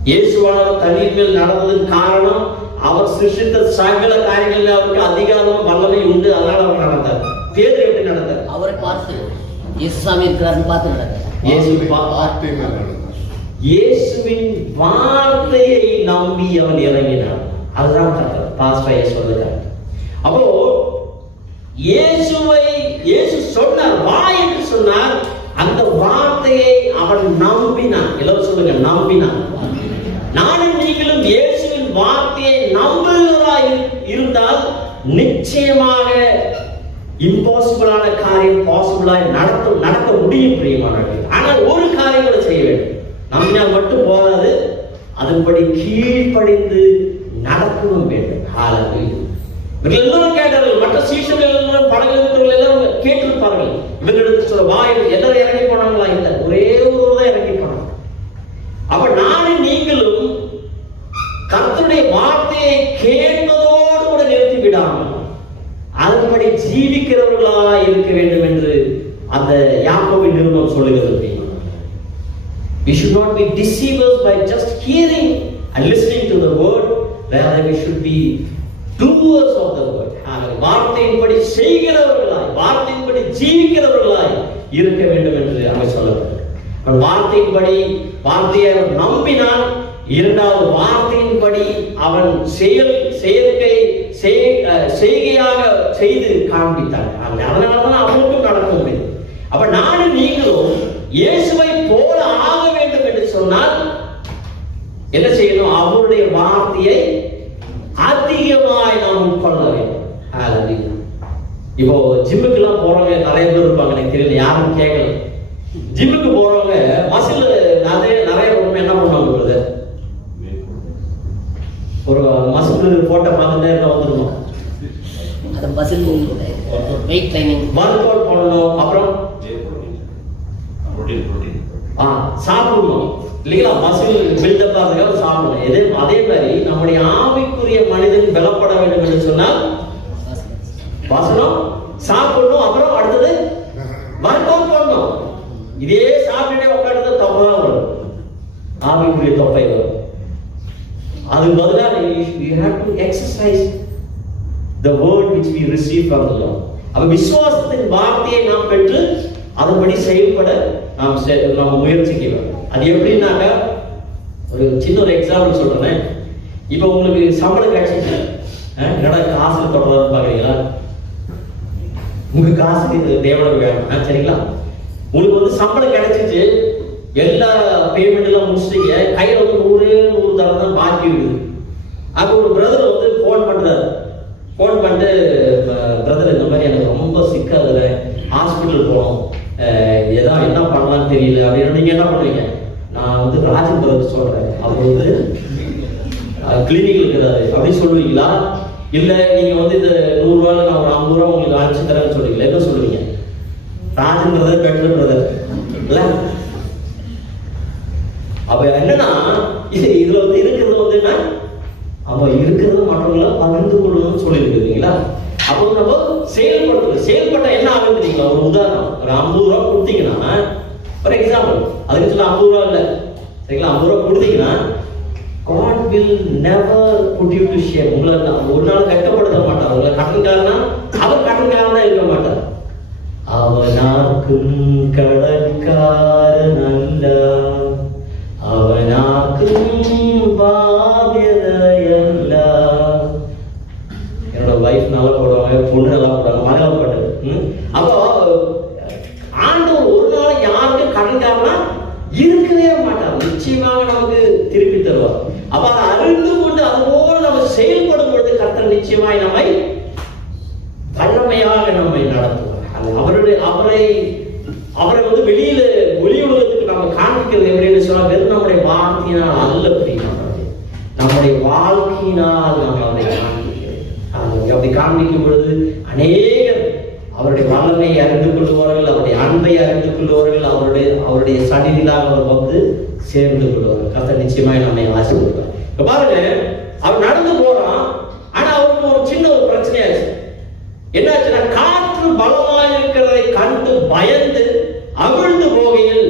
இயேசுவானவர் தண்ணீர் மேல் நடந்ததன் காரணம் அவர் சிருஷ்டித்த சகல காரியங்களில் அவருக்கு அதிகாரம் வல்லமை உண்டு. அதனால அவர் நடந்தார். பேதுரு எப்படி நடந்தார்? அவரை பார்த்து இயேசுசாமி இருக்கிறாருன்னு பார்த்து நடந்தார். இயேசுவின் வார்த்தையை நம்பி அவன் இறங்கினான். அதுதான் பாஸ்டர் சொல்லுகிறார். அப்போ இயேசு சொன்னார், வா என்று சொன்னார். அந்த வார்த்தையை அவன் நம்பினான். எல்லாரும் சொல்லுங்க, நம்பினான். நானும் நீங்களும் இயேசுவின் வார்த்தையை நம்புகிறவராய் இருந்தால் நிச்சயமாக இம்பாசிபிளான காரியம் பாசிபிளாய் நடக்க முடியும் பிரியமானவர்களே. ஆனால் ஒரு காரியம் கூட செய்ய வேண்டும். நம்பினால் மட்டும் போதாது, அதன்படி கீழ்ப்படிந்து நடக்கவும் வேண்டும். ஹalleluya. இவர்கள் எல்லாரும் கேட்டார்கள். மற்ற சீஷர்கள் எல்லாம் படகுல இருக்கிறவர்கள் எல்லாரும் கேட்டிருப்பார்கள். இவர்களுக்கு சொல்ல வா, எல்லாரும் இறங்கி போனாங்களா? இல்லை, ஒரே ஒருவர் தான் இறங்கி போனாங்க. அப்ப நானும் நீங்களும் கர்த்தருடைய வார்த்தையை கேட்பதோடு கூட நிறுத்தி விடாமல் அதன்படி ஜீவிக்கிறவர்களாக இருக்க வேண்டும் என்று அந்த யாக்கோபின் நிருபம் சொல்லுகிறது. We should not be deceivers by just hearing and listening to the word, rather we should be doers of the word. வார்த்தையின்படி செய்கிறவர்களாய், வார்த்தையின்படி ஜீவிக்கிறவர்களாய் இருக்க வேண்டும் என்று அங்கே சொல்லப்படுகிறது. வார்த்தையின்படி வார்த்தையை நம்பினான். இரண்டாவது, வார்த்தையின்படி அவன் செய்கையாக செய்து காண்பித்தான். அதனாலதான் அவனுக்கும் நடக்க முடியும். அப்ப நானும் நீங்களும் இயேசுவை போல ஆக வேண்டும் என்று சொன்னால் என்ன செய்யணும்? அவருடைய வார்த்தையை அதிகமாய் நாம் உட்கொள்ள வேண்டும். இப்போ ஜிம்முக்கு எல்லாம் போறவங்க நிறைய பேர் இருப்பாங்க, எனக்கு தெரியல, யாரும் கேட்கல. ஜிம்முக்கு போறவங்க மசில் நிறைய உண்மை என்ன பண்ணுவாங்க? ஒரு மசில் போட்ட பார்த்துட்டே இருக்க வந்துருமா? அது muscle weight training, work out பண்ணணும். அப்புறம் சாப்பிடணும் இல்லைங்களா? மசில் பில்டப் ஆகிறதுக்காக சாப்பிடணும். அதே மாதிரி நம்முடைய ஆவிக்குரிய மனிதன் பலப்பட வேண்டும் என்று சொன்னால் வசனம் சாப்பிடணும். அப்புறம் அடுத்தது ஒர்க் அவுட் பண்ணணும். இதே சாப்பிட்டுட்டே உட்காந்து தொப்பை வரும், ஆவிக்குரிய தொப்பை வரும். அதுக்கு பதிலாக you have to exercise the word which we receive from the Lord. அப்ப விசுவாசத்தின் வார்த்தையை நாம் பெற்று அதன்படி செயல்பட நாம் முயற்சிக்க வேண்டும். அது எப்படின்னாக்கா, ஒரு சின்ன ஒரு எக்ஸாம்பிள் சொல்றேன். இப்ப உங்களுக்கு சம்பளம் கிடைச்சிச்சு, என்னடா காசு தொடர்ந்து பாக்குறீங்களா? உங்க காசுக்கு தேவையான வேணும், சரிங்களா? உங்களுக்கு வந்து சம்பளம் கிடைச்சிச்சு, எல்லா பேமெண்ட் எல்லாம் முடிச்சிட்டீங்க, கையில வந்து 100 தரம் தான் பாக்கி இருக்குது. அப்ப ஒரு பிரதர் வந்து போன் பண்றாரு. போன் பண்ணிட்டு, பிரதர் இந்த மாதிரி எனக்கு ரொம்ப சிக்கல், ஹாஸ்பிட்டல் போகணும், ஏதாவது என்ன பண்ணலாம்னு தெரியல அப்படின்னு நீங்க என்ன பண்ணுவீங்க? நான் வந்து ராஜன் பிரதர் சொல்றேன், அவர் வந்து கிளினிக் இருக்கிறாரு அப்படின்னு சொல்லுவீங்களா? இல்ல நீங்க வந்து இந்த 100 ரூபாயில நான் ஒரு 50 ரூபா உங்களுக்கு அனுப்பிச்சு தரேன்னு சொல்லுவீங்களா? என்ன சொல்லுவீங்க? ராஜன் பிரதர் பெட்டர் பிரதர் இல்ல? அப்ப என்னன்னா, இதுல வந்து இருக்கிறது வந்து என்ன, அப்ப இருக்கிறது மற்றவங்கள பகிர்ந்து கொள்ளணும்னு சொல்லியிருக்கிறீங்களா? அப்போ நம்ம செயல்பட்ட என்ன ஆகுதுங்களா? ஒரு உதாரணம், ஒரு 50 ரூபா கொடுத்தீங்கன்னா, ஃபார் எக்ஸாம்பிள், அதுக்கு சொல்ல 50 ரூபா இல்ல, சரிங்களா? 50 ரூபா கொடுத்தீங்கன்னா God will never put you to shame. உங்களை ஒரு நாள் கட்டப்படுத்த மாட்டார். உங்களை கடன்காரனா அவர் கடன்காரனா இருக்க மாட்டார். அவனாக்கும் கடன்காரன் அல்ல, அவனாக்கும் பாவியதையல்ல. என்னோட வைஃப் நல்லா போடுவாங்க, பொண்ணு நல்லா போடுவாங்க, மகள் பட்டது. அப்போ ஆண்டவர் ஒரு நாள் யாருக்கும் கடன்காரனா இருக்கவே மாட்டார். நிச்சயமாக நமக்கு திருப்பி தருவார். அப்ப அதை அறிந்து கொண்டு அதுபோல நம்ம செயல்படும் பொழுது கர்த்தர் நிச்சயமாய் நம்மை வல்லமையாக நம்மை நடத்துவார். அவரை வந்து வெளியில ஒளி உலகத்துக்கு நம்ம காண்பிக்கிறது எப்படின்னு சொன்னா, வெறும் நம்முடைய வார்த்தையினால் அல்ல, நம்முடைய வாழ்க்கையினால் நாம் அவரை காண்பிக்கிறோம். அப்படி காண்பிக்கும் பொழுது அநேகர் அவருடைய வல்லமையை அறிந்து கொள்வார்கள், அவருடைய அன்பை அறிந்து கொள்வார்கள், அவருடைய சன்னிதியாக அவர் வந்து சேர்ந்து கொள்வார்கள். கர்த்தர் நிச்சயமாய் நம்மை ஆசீர்வதிப்பார். இப்ப பாருங்க, அவர் நடந்து போறான். ஆனா அவருக்கு ஒரு சின்ன ஒரு பிரச்சனையாச்சு. பயந்து அவிழ்ந்து போகையில்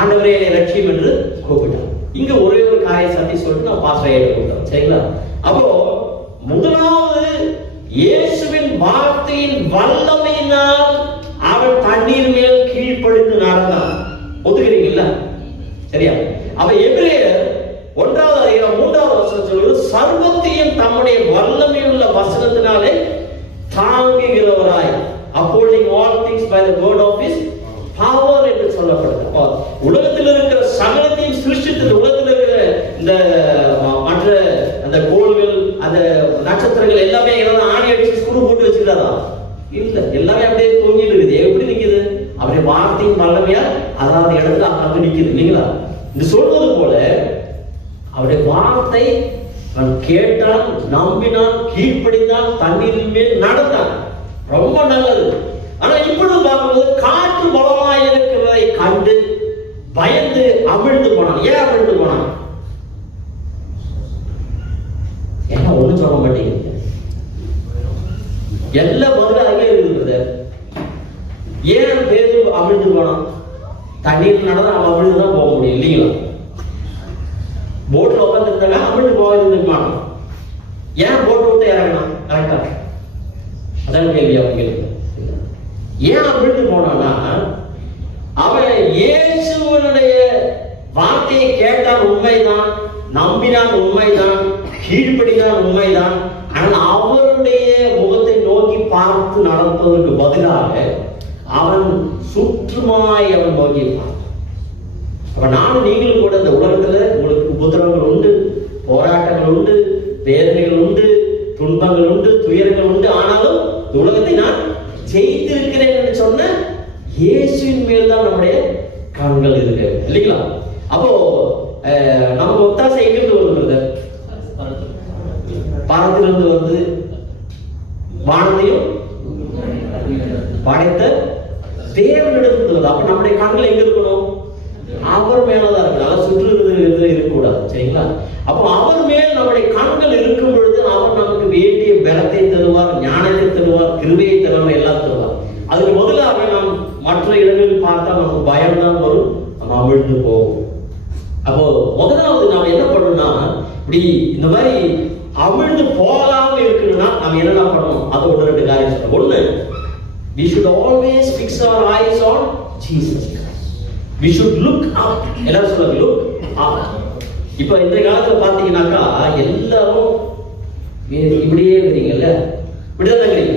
ஆண்டவரே என்னை ரட்சியும் என்று கூப்பிட்டார். இங்க ஒரே ஒரு காரியம் சத்தி சொல்லிட்டு நான் பாஸ்டரை கூப்பிட்டோம். சரிங்களா? அப்போ முதலாவது இயேசுவின் வார்த்தையின் வல்லமையினால் அவன் தண்ணீர் மேல் கீழ்ப்படிந்து நடந்தான். ஒத்துக்கிறீங்களா? சரியா? அப்ப எபிரேயர் 1வது அதிகாரம் 3வது வசனம் சொல்லுது, சர்வத்தையும் தம்முடைய வல்லமையுள்ள வசனத்தினாலே தாங்குகிறவராய், upholding all things by the word of his power என்று சொல்லப்படுது. உலகத்தில் இருக்கிற சகலத்தையும் சிருஷ்டித்தது, உலகத்தில் இருக்கிற இந்த மற்ற அந்த கோள்கள் அந்த நட்சத்திரங்கள் எல்லாமே ஆணி அடிச்சு ஸ்க்ரூ போட்டு வச்சுக்கிறாரா? இல்ல, எல்லாமே அப்படியே தூங்கிட்டு இருக்குது. எப்படி நிக்குது? அவருடைய வார்த்தையின் வல்லமையா அதாவது இடத்துல அங்க நிக்குது இல்லைங்களா? இது சொல்வது போல அவருடைய வார்த்தை அவன் கேட்டான், நம்பினான், கீழ்ப்படிந்தான், தண்ணீரின் மேல் நடந்தான். ரொம்ப நல்லது. ஆனா இப்பொழுது பார்க்கும்போது காற்று பலமாய் இருக்கிறதை கண்டு பயந்து அமிழ்ந்து போனான். ஏன் அமிழ்ந்து போனான்? என்ன ஒண்ணும் சொல்ல மாட்டேங்குது. எல்லா பதிலும் அங்கே இருக்குது. ஏன் பேரு அமிழ்ந்து போனான்? தண்ணீர் நடந்தா அவன் அமிழ்ந்துதான் போக முடியும் இல்லைங்களா? போட்ல உட்கார்ந்து இருந்தாங்க, அமிழ்ந்து போக இருந்துருக்கான். ஏன் போட் விட்டு இறங்கினான்? கரெக்டா? அதான் கேள்வி அவங்களுக்கு. ஏன் அமிழ்ந்து போனான்னா, அவன் இயேசுவினுடைய வார்த்தையை கேட்டான், உண்மைதான், நம்பினான், உண்மைதான், கீழ்ப்படிதான், உண்மைதான். ஆனால் அவருடைய முகத்தை நோக்கி பார்த்து நடப்பதற்கு பதிலாக அவன் சுற்றுமாய் அவன் நோக்கி பார்த்தான். அப்ப நானும் நீங்களும் கூட இந்த உலகத்துல உங்களுக்கு உபத்திரவங்கள் உண்டு, போராட்டங்கள் உண்டு, வேதனைகள் உண்டு, துன்பங்கள் உண்டு, துயரங்கள் உண்டு. ஆனாலும் இந்த உலகத்தை நான் ஜெயித்திருக்கிறேன் என்று சொன்ன இயேசுவின் மேல் தான் நம்முடைய கண்கள் இருக்கு இல்லைங்களா? அப்போ நமக்கு ஒத்தாசை எங்கிருந்து வருகிறது? பாரத்திலிருந்து வந்து வானத்தையும் படைத்த தேவனிடத்தில். அப்ப நம்முடைய கண்கள் எங்க இருக்கணும்? அவர் மேலதான் இருக்கு. அதை சுற்றுறது இருக்கக்கூடாது. சரிங்களா? அப்போ அவர் மேல் நம்முடைய கண்கள் இருக்கும் பொழுது அவர் நமக்கு வேண்டிய பலத்தை தருவார், ஞானத்தை தருவார், கிருபையை தருவார், எல்லாம் தருவார். அதுக்கு முதலாக நாம் மற்ற இடங்களில் பார்த்தா நமக்கு பயம் தான் வரும், நம்ம அமிழ்ந்து போகும். அப்போ முதலாவது நாம் என்ன பண்ணணும்னா, இப்படி இந்த மாதிரி அமிழ்ந்து போகாம இருக்கணும்னா நம்ம என்னென்ன பண்ணணும்? அது ஒன்று ரெண்டு காரியம் சொல்றோம். ஒண்ணு, we should always fix our eyes on Jesus Christ. We should look up. எல்லாரும் சொல்லுங்க, look up. இப்ப இந்த காலத்துல பாத்தீங்கன்னாக்கா எல்லாரும் இப்படியே இருக்கிறீங்கல்ல, இப்படிதான் இருக்கிறீங்க.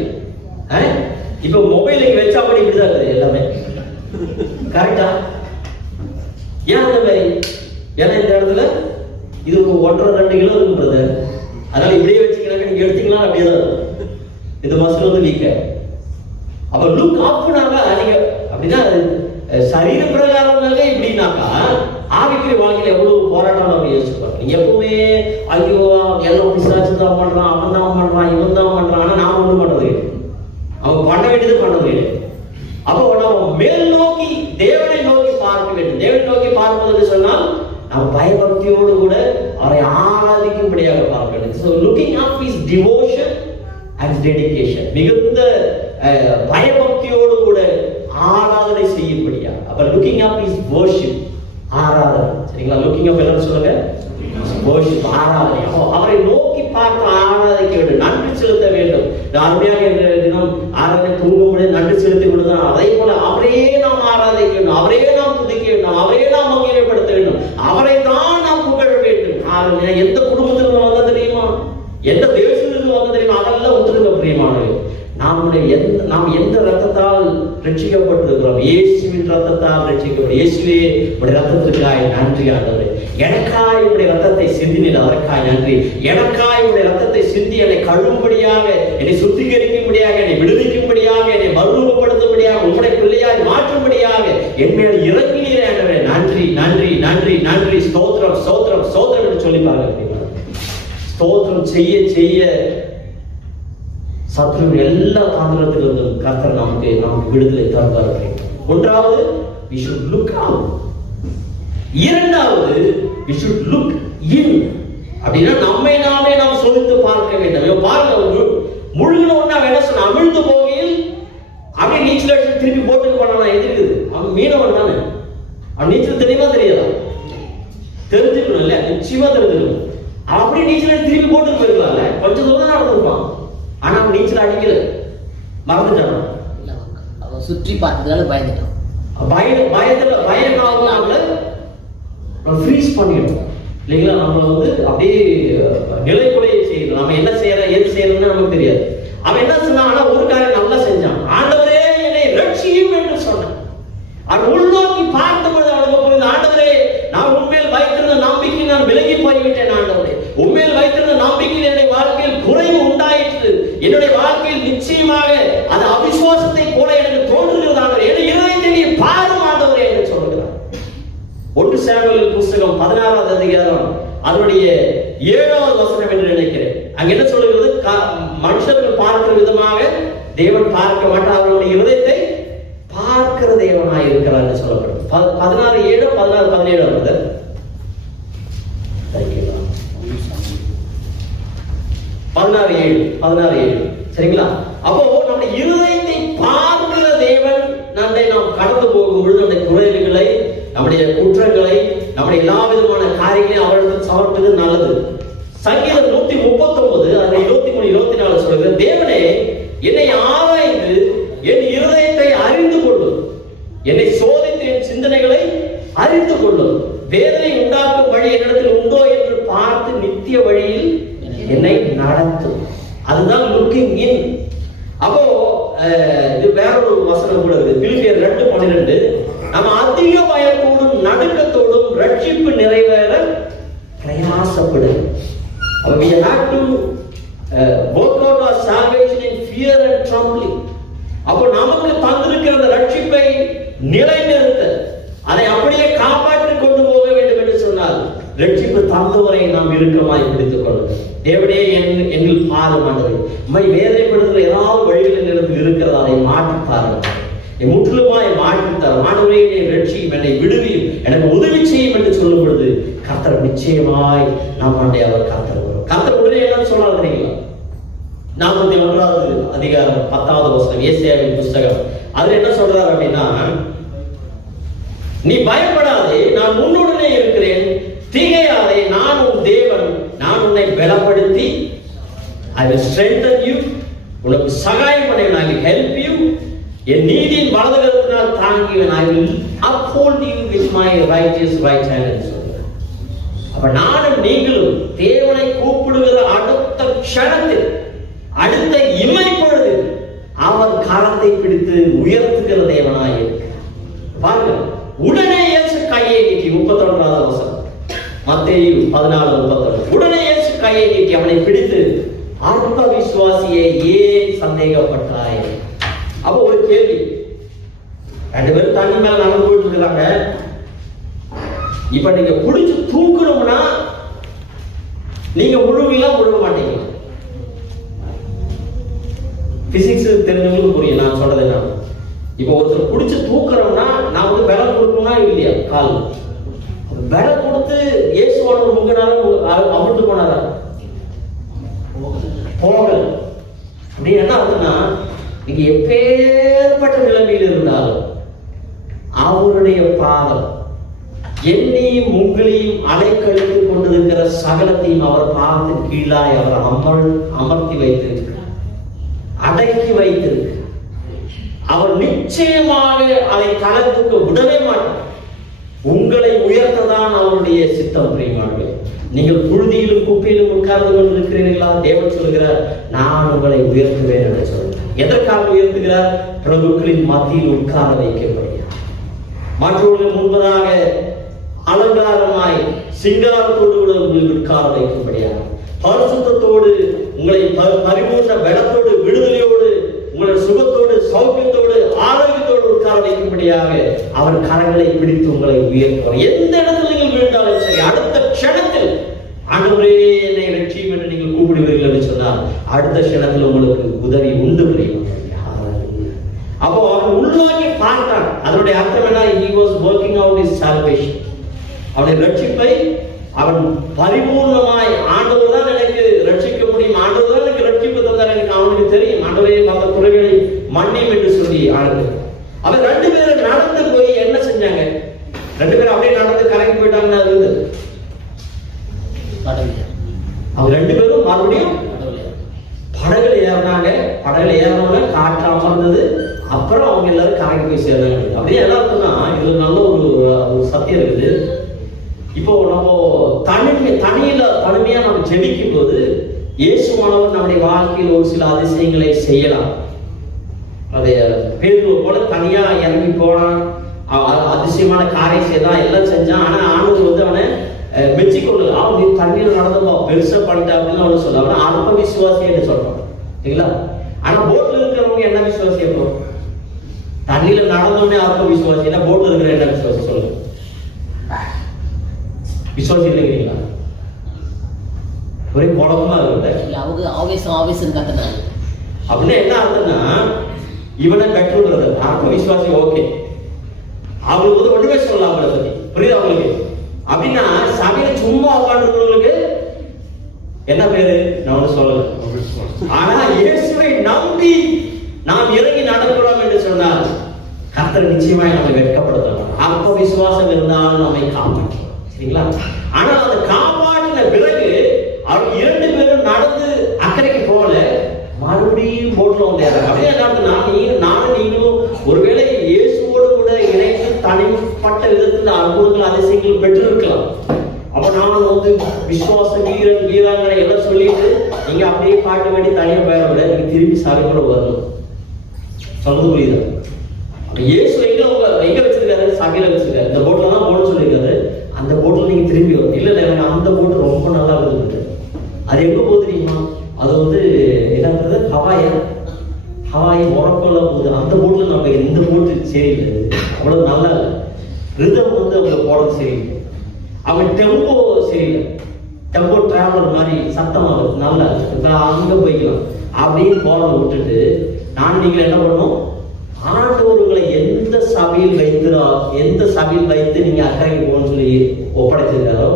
இப்ப மொபைலுக்கு வச்சா அப்படி இப்படிதான் இருக்குது எல்லாமே. கரெக்டா? ஏன் அந்த மாதிரி? ஏன்னா இந்த இடத்துல இது 1.5-2 கிலோ இருக்குன்றது, அதனால இப்படியே வச்சுக்கிறாங்க. நீங்க எடுத்தீங்களா அப்படியே தான் இந்த மசில் வந்து வீக்க. அப்ப லுக் அப்னாக்கா நீங்க அப்படின்னா சரீர பிரகாரமாக இப்படின்னாக்கா ஆவிக்குரிய வாழ்க்கையில எவ்வளவு போராட்டம் நம்ம யோசிச்சுப்பாங்க. நீங்க எப்பவுமே ஐயோ எல்லாம் பிசாசு தான் பண்றான், அவன் தான் பண்றான், இவன் தான் பண்றான், ஆனா நான் ஒண்ணும் பண்றது இல்லை. அவன் பண்ண வேண்டியது பண்ணது இல்லை. அப்போ நம்ம மேல் நோக்கி தேவனை நோக்கி பார்க்க வேண்டும். தேவனை நோக்கி பார்ப்பது சொன்னால் நம்ம பயபக்தியோடு கூட அவரை ஆராதிக்கும்படியாக பார்க்க வேண்டும். So looking up is devotion and dedication. மிகுந்த பயபக்தியோடு கூட ஆராதனை செய்யும்படியா. அப்ப looking up is worship, ஆராதனை. சரிங்களா? looking up என்ன சொல்லுங்க? worship, ஆராதனை. அவரை நோக்கி பார்த்து ஆராதிக்க வேண்டும், நன்றி செலுத்த வேண்டும். அருமையாக இந்த தினம் ஆராதனை தூங்கும்படி நன்றி செலுத்தி விடுதான். அதே போல அவரையே நாம் ஆராதிக்க வேண்டும், அவரையே நாம் துதிக்க வேண்டும், அவரையே நாம் மகிமைப்படுத்த வேண்டும், அவரை தான் நாம் புகழ வேண்டும். எந்த குடும்பத்திலிருந்து வந்தா தெரியுமா? எந்த தேசத்திலிருந்து வந்தா தெரியுமா? அதெல்லாம் ஒத்துருங்க பிரியமானவர்களே. நாம் எந்த ரத்தத்தால் ரட்சிக்கப்பட்டிருக்கிறோம்? இயேசுவின் ரத்தத்தால் ரட்சிக்கப்படும். இயேசுவே உடைய ரத்தத்திற்காய் நன்றி ஆண்டவரே. எனக்காய் உடைய ரத்தத்தை சிந்தினீர், அதற்காய் நன்றி. எனக்காய் உடைய ரத்தத்தை சிந்தி என்னை கழுவும்படியாக, என்னை சுத்திகரிக்கும்படியாக, என்னை விடுவிக்கும்படியாக, என்னை மறுரூபப்படுத்தும்படியாக, உம்முடைய பிள்ளையாய் மாற்றும்படியாக என் மேல் இறங்கினீரே ஆண்டவரே. நன்றி நன்றி நன்றி நன்றி. ஸ்தோத்திரம் ஸ்தோத்திரம் ஸ்தோத்திரம் என்று சொல்லி பாருங்க. ஸ்தோத்திரம் செய்ய செய்ய சத்ரு எல்லா தாந்திரத்திலிருந்தும் கர்த்தர் நமக்கு விடுதலை தருவார்கள். ஒன்றாவது we should look out. இரண்டாவது we should look in. அப்படின்னா நம்மை நாமே நாம் சோதித்து பார்க்க வேண்டும். பாருங்க, முழுகணும்னா என்ன சொன்ன? அமிழ்ந்து போகையில் அப்படியே நீச்சல் அடிச்சு திருப்பி போட்டுக்கு போனா எதிர்க்குது. அவன் மீனவன் தானே, அவன் நீச்சல் தெரியுமா தெரியாதா? தெரிஞ்சுக்கணும் இல்ல, நிச்சயமா தெரிஞ்சுக்கணும். அப்படி நீச்சல் திருப்பி போட்டு போயிருக்கலாம்ல, கொஞ்சம் தூரம் தான் நடந்திருப்பான். ஆனா அவன் நீச்சல் அடிக்கல, மறந்துட்டான். அவன் சுற்றி பார்த்ததால பயந்துட்டான். பயனால ஃப்ரீஸ் பண்ணிடும் இல்லைங்களா? நம்மள வந்து அப்படியே நிலைக்குலைய செய்யணும். நம்ம என்ன செய்யறோம் எது செய்யறோம்னு நமக்கு தெரியாது. அவன் என்ன சொன்னான்? ஆனா ஒரு காரியம் நல்லா செஞ்சான். ஆண்டவரே என்னை ரட்சியும் என்று சொன்னான். அவன் உள்நோக்கி பார்த்தபோது அவனுக்கு புரிந்த, ஆண்டவரே நான் உண்மையில் வைத்திருந்த நம்பிக்கை நான் விலகி போய்விட்டேன். ஆண்டவரே உண்மையில் வைத்திருந்த நம்பிக்கையில் என்னுடைய வாழ்க்கையில் குறைவு உண்டாயிற்று. என்னுடைய வாழ்க்கையில் நிச்சயமாக அது அவிசுவாசத்தை போல எனக்கு தோன்றுகிறது. ஆண்டவரே என்னுடைய இருதயத்தை நீர் பாரும் ஆண்டவரே என்று சொல்கிறார். 1 சாமுவேல் புஸ்தகம் 16வது அதிகாரம் அதனுடைய 7வது வசனம் என்று நினைக்கிறேன். அங்க என்ன சொல்லுகிறது? மனுஷர்கள் பார்க்கிற விதமாக தேவன் பார்க்க மாட்டார், அவருடைய இருதயத்தை பார்க்கிற தேவனாய் இருக்கிறார் என்று சொல்லப்படும். 16:7 16:17 16:7 சரிங்களா? அப்போ நம்முடைய இருதயத்தை பார்க்கிற தேவன் நம்மை நாம் கடந்து போகும்பொழுது நம்முடைய குறைகளை, நம்முடைய குற்றங்களை, நம்முடைய எல்லா விதமான காரியங்களையும் அவர்களுக்கு சமர்ப்பது நல்லது. சங்கீதம் 139 அது 23 24 சொல்கிறது, தேவனே என்னை ஆராய்ந்து என் இருதயத்தை அறிந்து கொள்ளும், என்னை சோதித்து என் சிந்தனைகளை அறிந்து கொள்ளும், வேதனை உண்டாக்கும் வழி என்னிடத்தில் உண்டோ என்று பார்த்து நித்திய வழியில் என்னை நடத்தும். அதுதான் லுக்கிங் இன். அப்போ இது வேற ஒரு வசனம் கூட இருக்கு, பிலிப்பியர் 2:12, நம்ம அதிக பயத்தோடும் நடுக்கத்தோடும் ரட்சிப்பு நிறைவேற பிரயாசப்படும். We have to work out our salvation in fear and trembling. அப்போ நமக்கு தந்திருக்கிற அந்த ரட்சிப்பை நிலைநிறுத்த, அதை அப்படியே காப்பாற்றி கொண்டு போக வேண்டும் என்று சொன்னால் ரட்சிப்பு தந்தவரை நாம் இறுக்கமாய் பிடித்துக் கொள்ளுங்கள். தேவனே என்னில் பாரும் ஆண்டவரே, உம்மை வேதனைப்படுத்துகிற ஏதாவது வழிகளில் இருந்து இருக்கிறதா அதை மாற்றித்தார்கள், முற்றிலுமாய் மாற்றித்தார். ஆண்டவரே என்னை ரட்சியும், என்னை விடுவியும், எனக்கு உதவி செய்யும் என்று சொல்லும் பொழுது கர்த்தர் நிச்சயமாய் நாம் அவர் கர்த்தர் வரும். கர்த்தர் உடனே என்ன சொன்னார் தெரியுங்களா? 41வது அதிகாரம் 10வது வசனம் ஏசாயாவின் புஸ்தகம். அதுல என்ன சொல்றாரு அப்படின்னா, நீ பயப்படாதே, நான் உன்னுடனே இருக்கிறேன், திகையாதே, நான் உன் தேவன், நான் உன்னை பலப்படுத்தி I will strengthen you, உனக்கு சகாயம் பண்ணுவேன், I will help you, என் நீதியின் வலது கரத்தினால் தாங்குவேன், I will uphold you with my righteous right hand. அப்ப நானும் நீங்களும் தேவனை கூப்பிடுகிற அடுத்த க்ஷணத்தில், அடுத்த இமைப்பொழுது அவர் கரத்தை பிடித்து உயர்த்துகிற தேவனாய் இருக்கிறார். பாருங்க, உடனே இயேசு கையை நீட்டி, 31வது வசனம் மத்தேயு 14:31, உடனே இயேசு கையை நீட்டி அவனை பிடித்து, அற்ப விசுவாசியே ஏன் சந்தேகப்பட்டாய்? அப்ப ஒரு கேள்வி, 2 பேரும் தண்ணி மேல நடந்து போயிட்டு இருக்கிறாங்க. இப்ப நீங்க குடிச்சு தூக்கணும்னா நீங்க முழுவீங்களா முழுக மாட்டீங்க? பிசிக்ஸ் தெரிஞ்சவங்களுக்கு புரியும் நான் சொல்றது என்ன. இப்ப ஒருத்தர் குடிச்சு தூக்குறோம்னா நான் வந்து பலம் கொடுக்கணுமா இல்லையா? கால் பலம் கொடுத்து இயேசுவோட முகனாலும் அமர்ந்து போனாரா? போகல. அப்படின்னு என்ன ஆகுதுன்னா, நீங்க எப்பேற்பட்ட நிலைமையில் இருந்தாலும் அவருடைய பாதம் என்னையும் உங்களையும் அலைக்கழித்துக் கொண்டிருக்கிற சகலத்தையும் அவர் பாதத்தின் கீழாய் அவர் அமர்த்தி வைத்திருக்கிறார், அடக்கி வைத்திருக்கிறார். அவர் நிச்சயமாக அதை தளர்த்துக்க விடவே மாட்டார். உங்களை உயர்த்ததான் அவருடைய சித்தம். பிரியமானவர்களே, நீங்கள் புழுதியிலும் குப்பையிலும் உட்கார்ந்து கொண்டிருக்கிறீர்களா? தேவன் சொல்கிறார், நான் உங்களை உயர்த்துவேன் என்று சொல்கிறார். எதற்காக உயர்த்துகிறார்? பிரபுக்களின் மத்தியில் உட்கார வைக்கப்படுகிறார். மற்றவர்கள் முன்பதாக அலங்காரமாய் சிங்காரத்தோடு கூட உங்களை உட்கார வைக்கும்படியாக, பரிசுத்தத்தோடு உங்களை பரிபூர்ண பலத்தோடு விடுதலையோடு உங்களுடைய சுகத்தோடு சௌக்கியத்தோடு ஆரோக்கியத்தோடு உட்கார வைக்கும்படியாக அவர் கரங்களை பிடித்து உங்களை உயர்த்துவார். எந்த இடத்துல நீங்கள் விழுந்தாலும் சரி, அடுத்த க்ஷணத்தில் ஆண்டவரே என்னை ரட்சியும் என்று நீங்கள் கூப்பிடுவீர்கள் என்று சொன்னால் அடுத்த க்ஷணத்தில் உங்களுக்கு உதவி உண்டு. அப்போ அவன் உள்வாங்கி பார்த்தான். அதனுடைய அர்த்தம் என்ன? He was working out his salvation. அவனுடைய ரட்சிப்பை அவன் பரிபூர்ணமாய், ஆண்டவர் தான் எனக்கு ரட்சிக்க முடியும், ஆண்டவர் தான் எனக்கு ரட்சிப்பு தந்தார், எனக்கு அவனுக்கு தெரியும், ஆண்டவரே அந்த குறைகளை மன்னியும் என்று சொல்லி ஆண்டு அவன் 2 பேரும் நடந்து போய் என்ன செஞ்சாங்க? 2 பேரும் அப்படியே நடந்து கரைக்கு போயிட்டாங்கன்னா அது அவங்க 2 பேரும் மறுபடியும் படகுல ஏறினாங்க. படகுல ஏறினோட காற்று அமர்ந்தது. அப்புறம் அவங்க எல்லாரும் கரைக்கு போய் சேர்ந்தாங்க. அப்படியே எல்லாருக்குன்னா இதுல நல்ல ஒரு சத்தியம் இருக்குது. இப்போ நம்ம தனிமையா நம்ம ஜெபிக்கும் போது இயேசுவானவர் நம்முடைய வாழ்க்கையில் ஒரு சில அதிசயங்களை செய்யலாம். அதை பேதுருவை போல தனியா இறங்கி போனான், அதிசயமான காரியம் செய்தான், எல்லாம் செஞ்சான். ஆனா ஆண்டவர் வந்து அவனை மெச்சிக்கொள்ளு. அவன் நீ தண்ணீர் நடந்தப்போ பெருசா பண்ணிட்டா அப்படின்னு அவனு சொல்ல. அவன் அல்ப விசுவாசின்னு சொல்றான் சரிங்களா? ஆனா போட்ல இருக்கிறவங்க என்ன விசுவாசி? எப்போ தண்ணியில நடந்தோடனே அல்ப விசுவாசி, ஏன்னா போட்ல இருக்கிற என்ன விசுவாசி சொல்லுங்க? விசுவாசி இல்லைங்களா? ஒரே குழப்பமா இருக்கு. அவங்க ஆவேசம் கத்துனாங்க அப்படின்னா என்ன அர்த்தம்னா இவனை பெற்றுறது அல்ப விசுவாசி. ஓகே, அவங்களுக்கு வந்து ஒண்ணுமே சொல்லலாம் அவங்கள பத்தி, புரியுது அவங்களுக்கு? அப்படின்னா சபையில சும்மா உட்காந்துருக்கிறவங்களுக்கு என்ன பேரு நான் ஒண்ணு சொல்லல. ஆனா இயேசுவை நம்பி நாம் இறங்கி நடக்கிறோம் என்று சொன்னால் கர்த்தர் நிச்சயமாய் நம்மை வெட்கப்படுத்தலாம். அல்ப விசுவாசம் இருந்தாலும் நம்மை காப்பாற்றலாம் சரிங்களா? ஆனா அந்த காப்பாற்றின பிறகு அவர் 2 பேரும் நடந்து அக்கறைக்கு போகல, மறுபடியும் போட்ல வந்தாரு. அப்படியே நானும் நீங்களும் ஒருவேளை இயேசுவோடு கூட இணைந்து தனிப்பட்ட விதத்தில் அற்புதங்கள் அதிசயங்கள் பெற்றிருக்கலாம். அப்ப நானும் வந்து விசுவாச வீராங்கனை எல்லாம் சொல்லிட்டு நீங்க அப்படியே பாட்டு வேண்டி தனியா போயிட விட நீங்க திரும்பி சபைக்குள்ள வரணும். சொல்றது புரியுது? இயேசு எங்க வச்சிருக்காரு? சபையில வச்சிருக்காரு. இந்த போட்ல தான் போட சொல்லியிருக்காரு. அந்த போட்ல நீங்க திரும்பி வரும். இல்ல எனக்கு அந்த போட்டு ரொம்ப நல்லா இருக்குது. அது எங்க போகுது தெரியுமா? அது வந்து என்னன்றது ஹவாய் மொரக்கோல போகுது. அந்த போட்ல நம்ம இந்த போட்டு சரியில்லை, அவ்வளவு நல்லா இல்லை. ரிதம் வந்து அவங்க போடுறது சரியில்லை, அவங்க டெம்போ சரியில்லை. டெம்போ டிராவலர் மாதிரி சத்தம் ஆகுது நல்லா அங்க போய்க்கலாம் அப்படின்னு போட விட்டுட்டு நான் நீங்க என்ன பண்ணணும்? ஆண்டவர்களை எந்த சபையில் வைத்து நீங்க அக்கறைக்கு போகணும்னு சொல்லி ஒப்படைச்சிருக்காரோ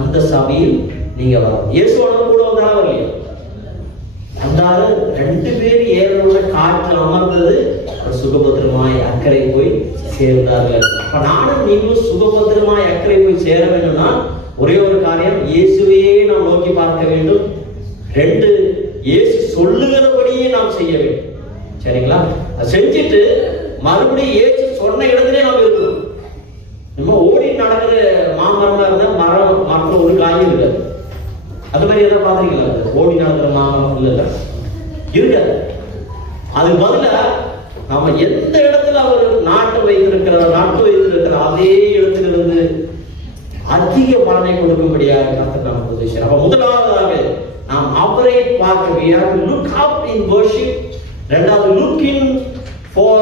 அந்த சபையில் நீங்க வரணும். இயேசுவோட கூட வந்தாலும் வரலையா? வந்தாரு. 2 பேர் ஏறோட காற்று அமர்ந்தது. சுகபத்திரமாய் அக்கறை போய் சேர்ந்தார்கள். அப்ப நானும் நீங்களும் சுகபத்திரமாய் அக்கறை போய் சேர வேண்டும்னா ஒரே ஒரு காரியம், இயேசுவையே நாம் நோக்கி பார்க்க வேண்டும். 2, இயேசு சொல்லுகிறபடியே நாம் செய்ய வேண்டும் சரிங்களா? செஞ்சுட்டு மறுபடியும் இயேசு சொன்ன இடத்திலே நாம் இருக்கணும். நம்ம ஓடி நடக்கிற மாமரமா இருந்தா மரம் மற்ற ஒரு காயும் இருக்காது. அது மாதிரி எதாவது பாத்தீங்களா? ஓடி நடக்கிற மாமரம் இல்ல இருக்காது. அதுக்கு பதிலா நாம எந்த இடத்துல அவர் நாட்டு வைத்திருக்கிற அதே இடத்திலிருந்து அதிக பலனை கொடுக்கும்படியாக கர்த்தர் நமக்கு உதவி செய்வார். அப்ப முதலாவதாக நாம் அவரை பார்க்க, we have to look up in worship. இரண்டாவது look in for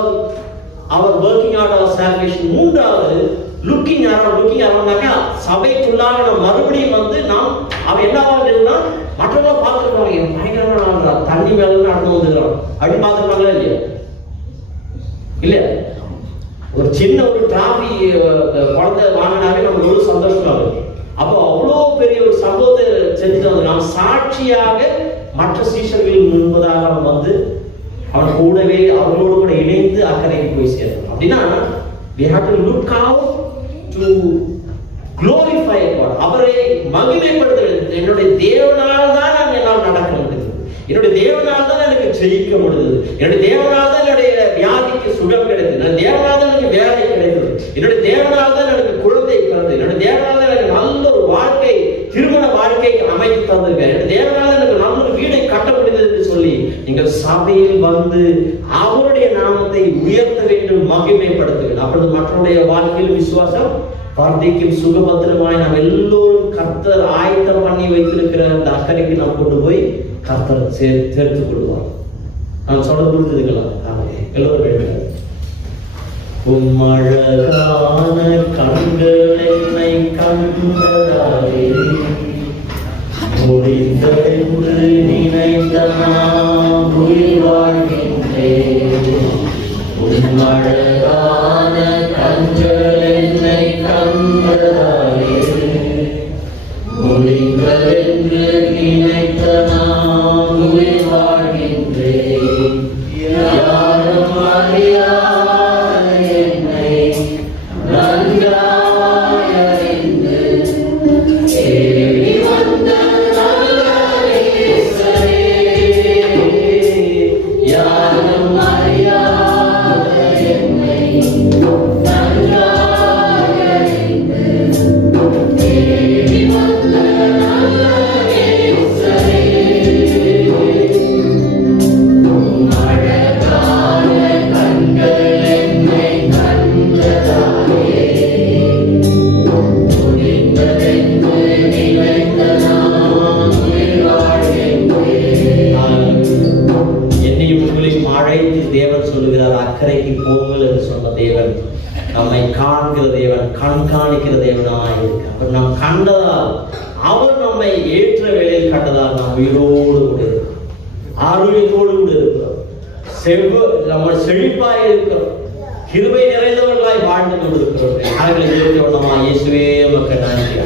our working out our salvation. மூன்றாவது looking around சபைக்குள்ளாக நாம் மறுபடியும் வந்து நாம் அவன் என்ன ஆகுதுன்னா மற்றவங்க பார்த்துருப்பாங்க, பயங்கரமா தண்ணி மேல நடந்து வந்துடுறான் அப்படின்னு பார்த்துருப்பாங்களா இல்லையா? இல்லையா? ஒரு சின்ன ஒரு டிராபி குழந்தை வாங்கினாவே நமக்கு ஒரு சந்தோஷமா இருக்கு. அப்போ அவ்வளோ பெரிய ஒரு சம்பவத்தை செஞ்சுட்டு வந்து நாம் சாட்சியாக மற்ற சீஷர்கள் முன்பதாக அவன் வந்து அவன் கூடவே அவர்களோடு கூட இணைந்து அக்கறைக்கு போய் சேர்ந்தான். அப்படின்னா we have to look out to glorify God. அவரை மகிமைப்படுத்த என்னுடைய தேவனால் தான் நான் என்னால் நடக்க முடியுது, என்னுடைய தேவனால் தான் எனக்கு ஜெயிக்க முடியுது, என்னுடைய தேவனால் தான் என்னுடைய வியாதிக்கு சுகம் கிடைத்தது, என்னுடைய தேவனால் தான் எனக்கு வேலை கிடைத்தது, என்னுடைய தேவனால் தான் எனக்கு குழந்தை பிறந்தது, என்னுடைய தேவனால் தான் எனக்கு நல்ல ஒரு வாழ்க்கை திருமண வாழ்க்கைக்கு அமைத்து தந்திருக்கேன், என்னுடைய தேவனால் எனக்கு நல்ல ஒரு வீடை கட்ட முடிந்தது என்று சொல்லி நீங்கள் சபையில் வந்து அவருடைய நாமத்தை உயர்த்த வேண்டும், மகிமைப்படுத்த வேண்டும். அப்பொழுது மற்றவருடைய வாழ்க்கையில் விசுவாசம் வார்த்தைக்கும் சுகபத்திரமாய் நாம் எல்லோரும் கர்த்தர் ஆயத்தம் பண்ணி வைத்திருக்கிற அந்த அக்கறைக்கு நாம் கொண்டு போய் கர்த்தர் சேர்த்துக் கொள்வார். நான் சொல்ல புரிஞ்சுதுங்களா? எல்லோரும் வேண்டும். உம்மழகான கண்கள் என்னை கண்டதாலே முடிந்தென்று நினைத்த நான் உயிர் வாழ்கின்றேன். உம்மழகான கண்கள் என்னை கண்டதாலே முடிந்தென்று நினைத்த நான் உயிர் வாழ்கின்றேன். யாரும் அறியாத அக்கறைக்கு போங்கள் என்று சொன்ன தேவன் நம்மை காண்கிற தேவன், கண்காணிக்கிற தேவனாய் இருக்கிறார். நாம் கண்டதால், அவர் நம்மை ஏற்ற வேளையில் கண்டதால் நாம் உயிரோடு கூட இருக்கிறோம், ஆரோக்கியத்தோடு கூட இருக்கிறோம், நம்ம செழிப்பாய் இருக்கிறோம், கிருபை நிறைந்தவர்களாய் வாழ்ந்து கொண்டிருக்கிறோம். இயேசுவே உமக்கு நன்றி,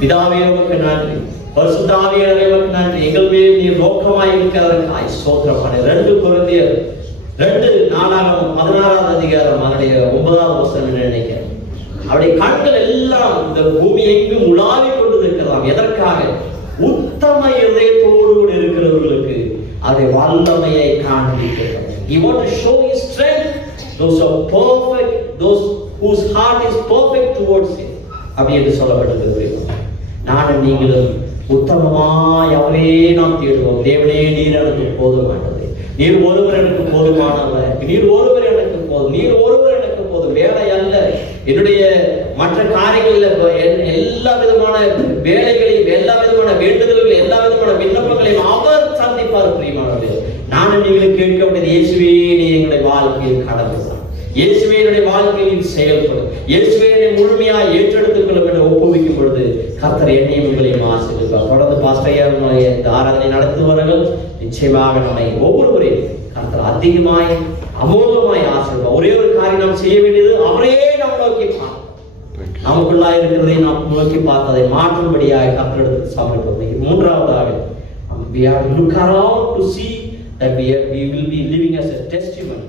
பிதாவே உமக்கு நன்றி, பரிசுத்தாவியானவரே உமக்கு நன்றி. எங்கள் மேல் நீர் நோக்கமாய் இருக்கிறதற்காய் ஸ்தோத்திரம். 2 கொரிந்தியர் 2:4-16 அதனுடைய 9வது வசனம் நினைக்கிறேன். அவருடைய கண்கள் எல்லாம் இந்த பூமி எங்கும் உலாவிக் கொண்டிருக்கலாம். எதற்காக? உத்தம இதயத்தோடு கூட இருக்கிறவர்களுக்கு அதை வல்லமையை காண்பிக்கிறது. He wants to show his strength. Those are perfect, those whose heart is perfect towards him. அப்படி என்று சொல்லப்பட்டிருக்கிறது. நானும் நீங்களும் உத்தமமாய் அவரே நாம் தேடுவோம். தேவனே, நீர் எனக்கு போதுமானது, நீர் ஒருவர் எனக்கு போதுமானவர், நீர் ஒருவர் எனக்கு போதும், நீர் ஒருவர் எனக்கு போதும். வேலை அல்ல, என்னுடைய மற்ற காரியங்களில் எல்லா விதமான வேலைகளையும், எல்லா விதமான வேண்டுதல்களையும், எல்லா விதமான விண்ணப்பங்களையும் அவர் சந்திப்பார். பிரியமானவர்களே, நானும் நீங்களும் கேட்க வேண்டியது, இயேசுவே நீர் எங்களுடைய வாழ்க்கையில் கடந்து, இயேசுவே என்னுடைய வாழ்க்கையில் செயல்படும், இயேசுவே என்னை முழுமையாக ஏற்றெடுத்துக் கொள்ளும் என்று ஒப்புவிக்கும் பொழுது கர்த்தர் என்னையும் உங்களையும் ஆசீர்வதிப்பார். தொடர்ந்து பாஸ்டர் இந்த ஆராதனை நடத்துவார்கள். நிச்சயமாக நம்மை ஒவ்வொருவரையும் கர்த்தர் அதிகமாய் அமோகமாய் ஆசீர்வதிப்பார். ஒரே ஒரு காரியம் நாம் செய்ய வேண்டியது, அவரே நாம் நோக்கி நமக்குள்ளாய் இருக்கிறதை நாம் நோக்கி பார்த்து அதை மாற்றும்படியாக கர்த்தரிடத்தில் சமர்ப்பிப்போம். மூன்றாவதாக, we have to look around to see that we will be living as a testimony.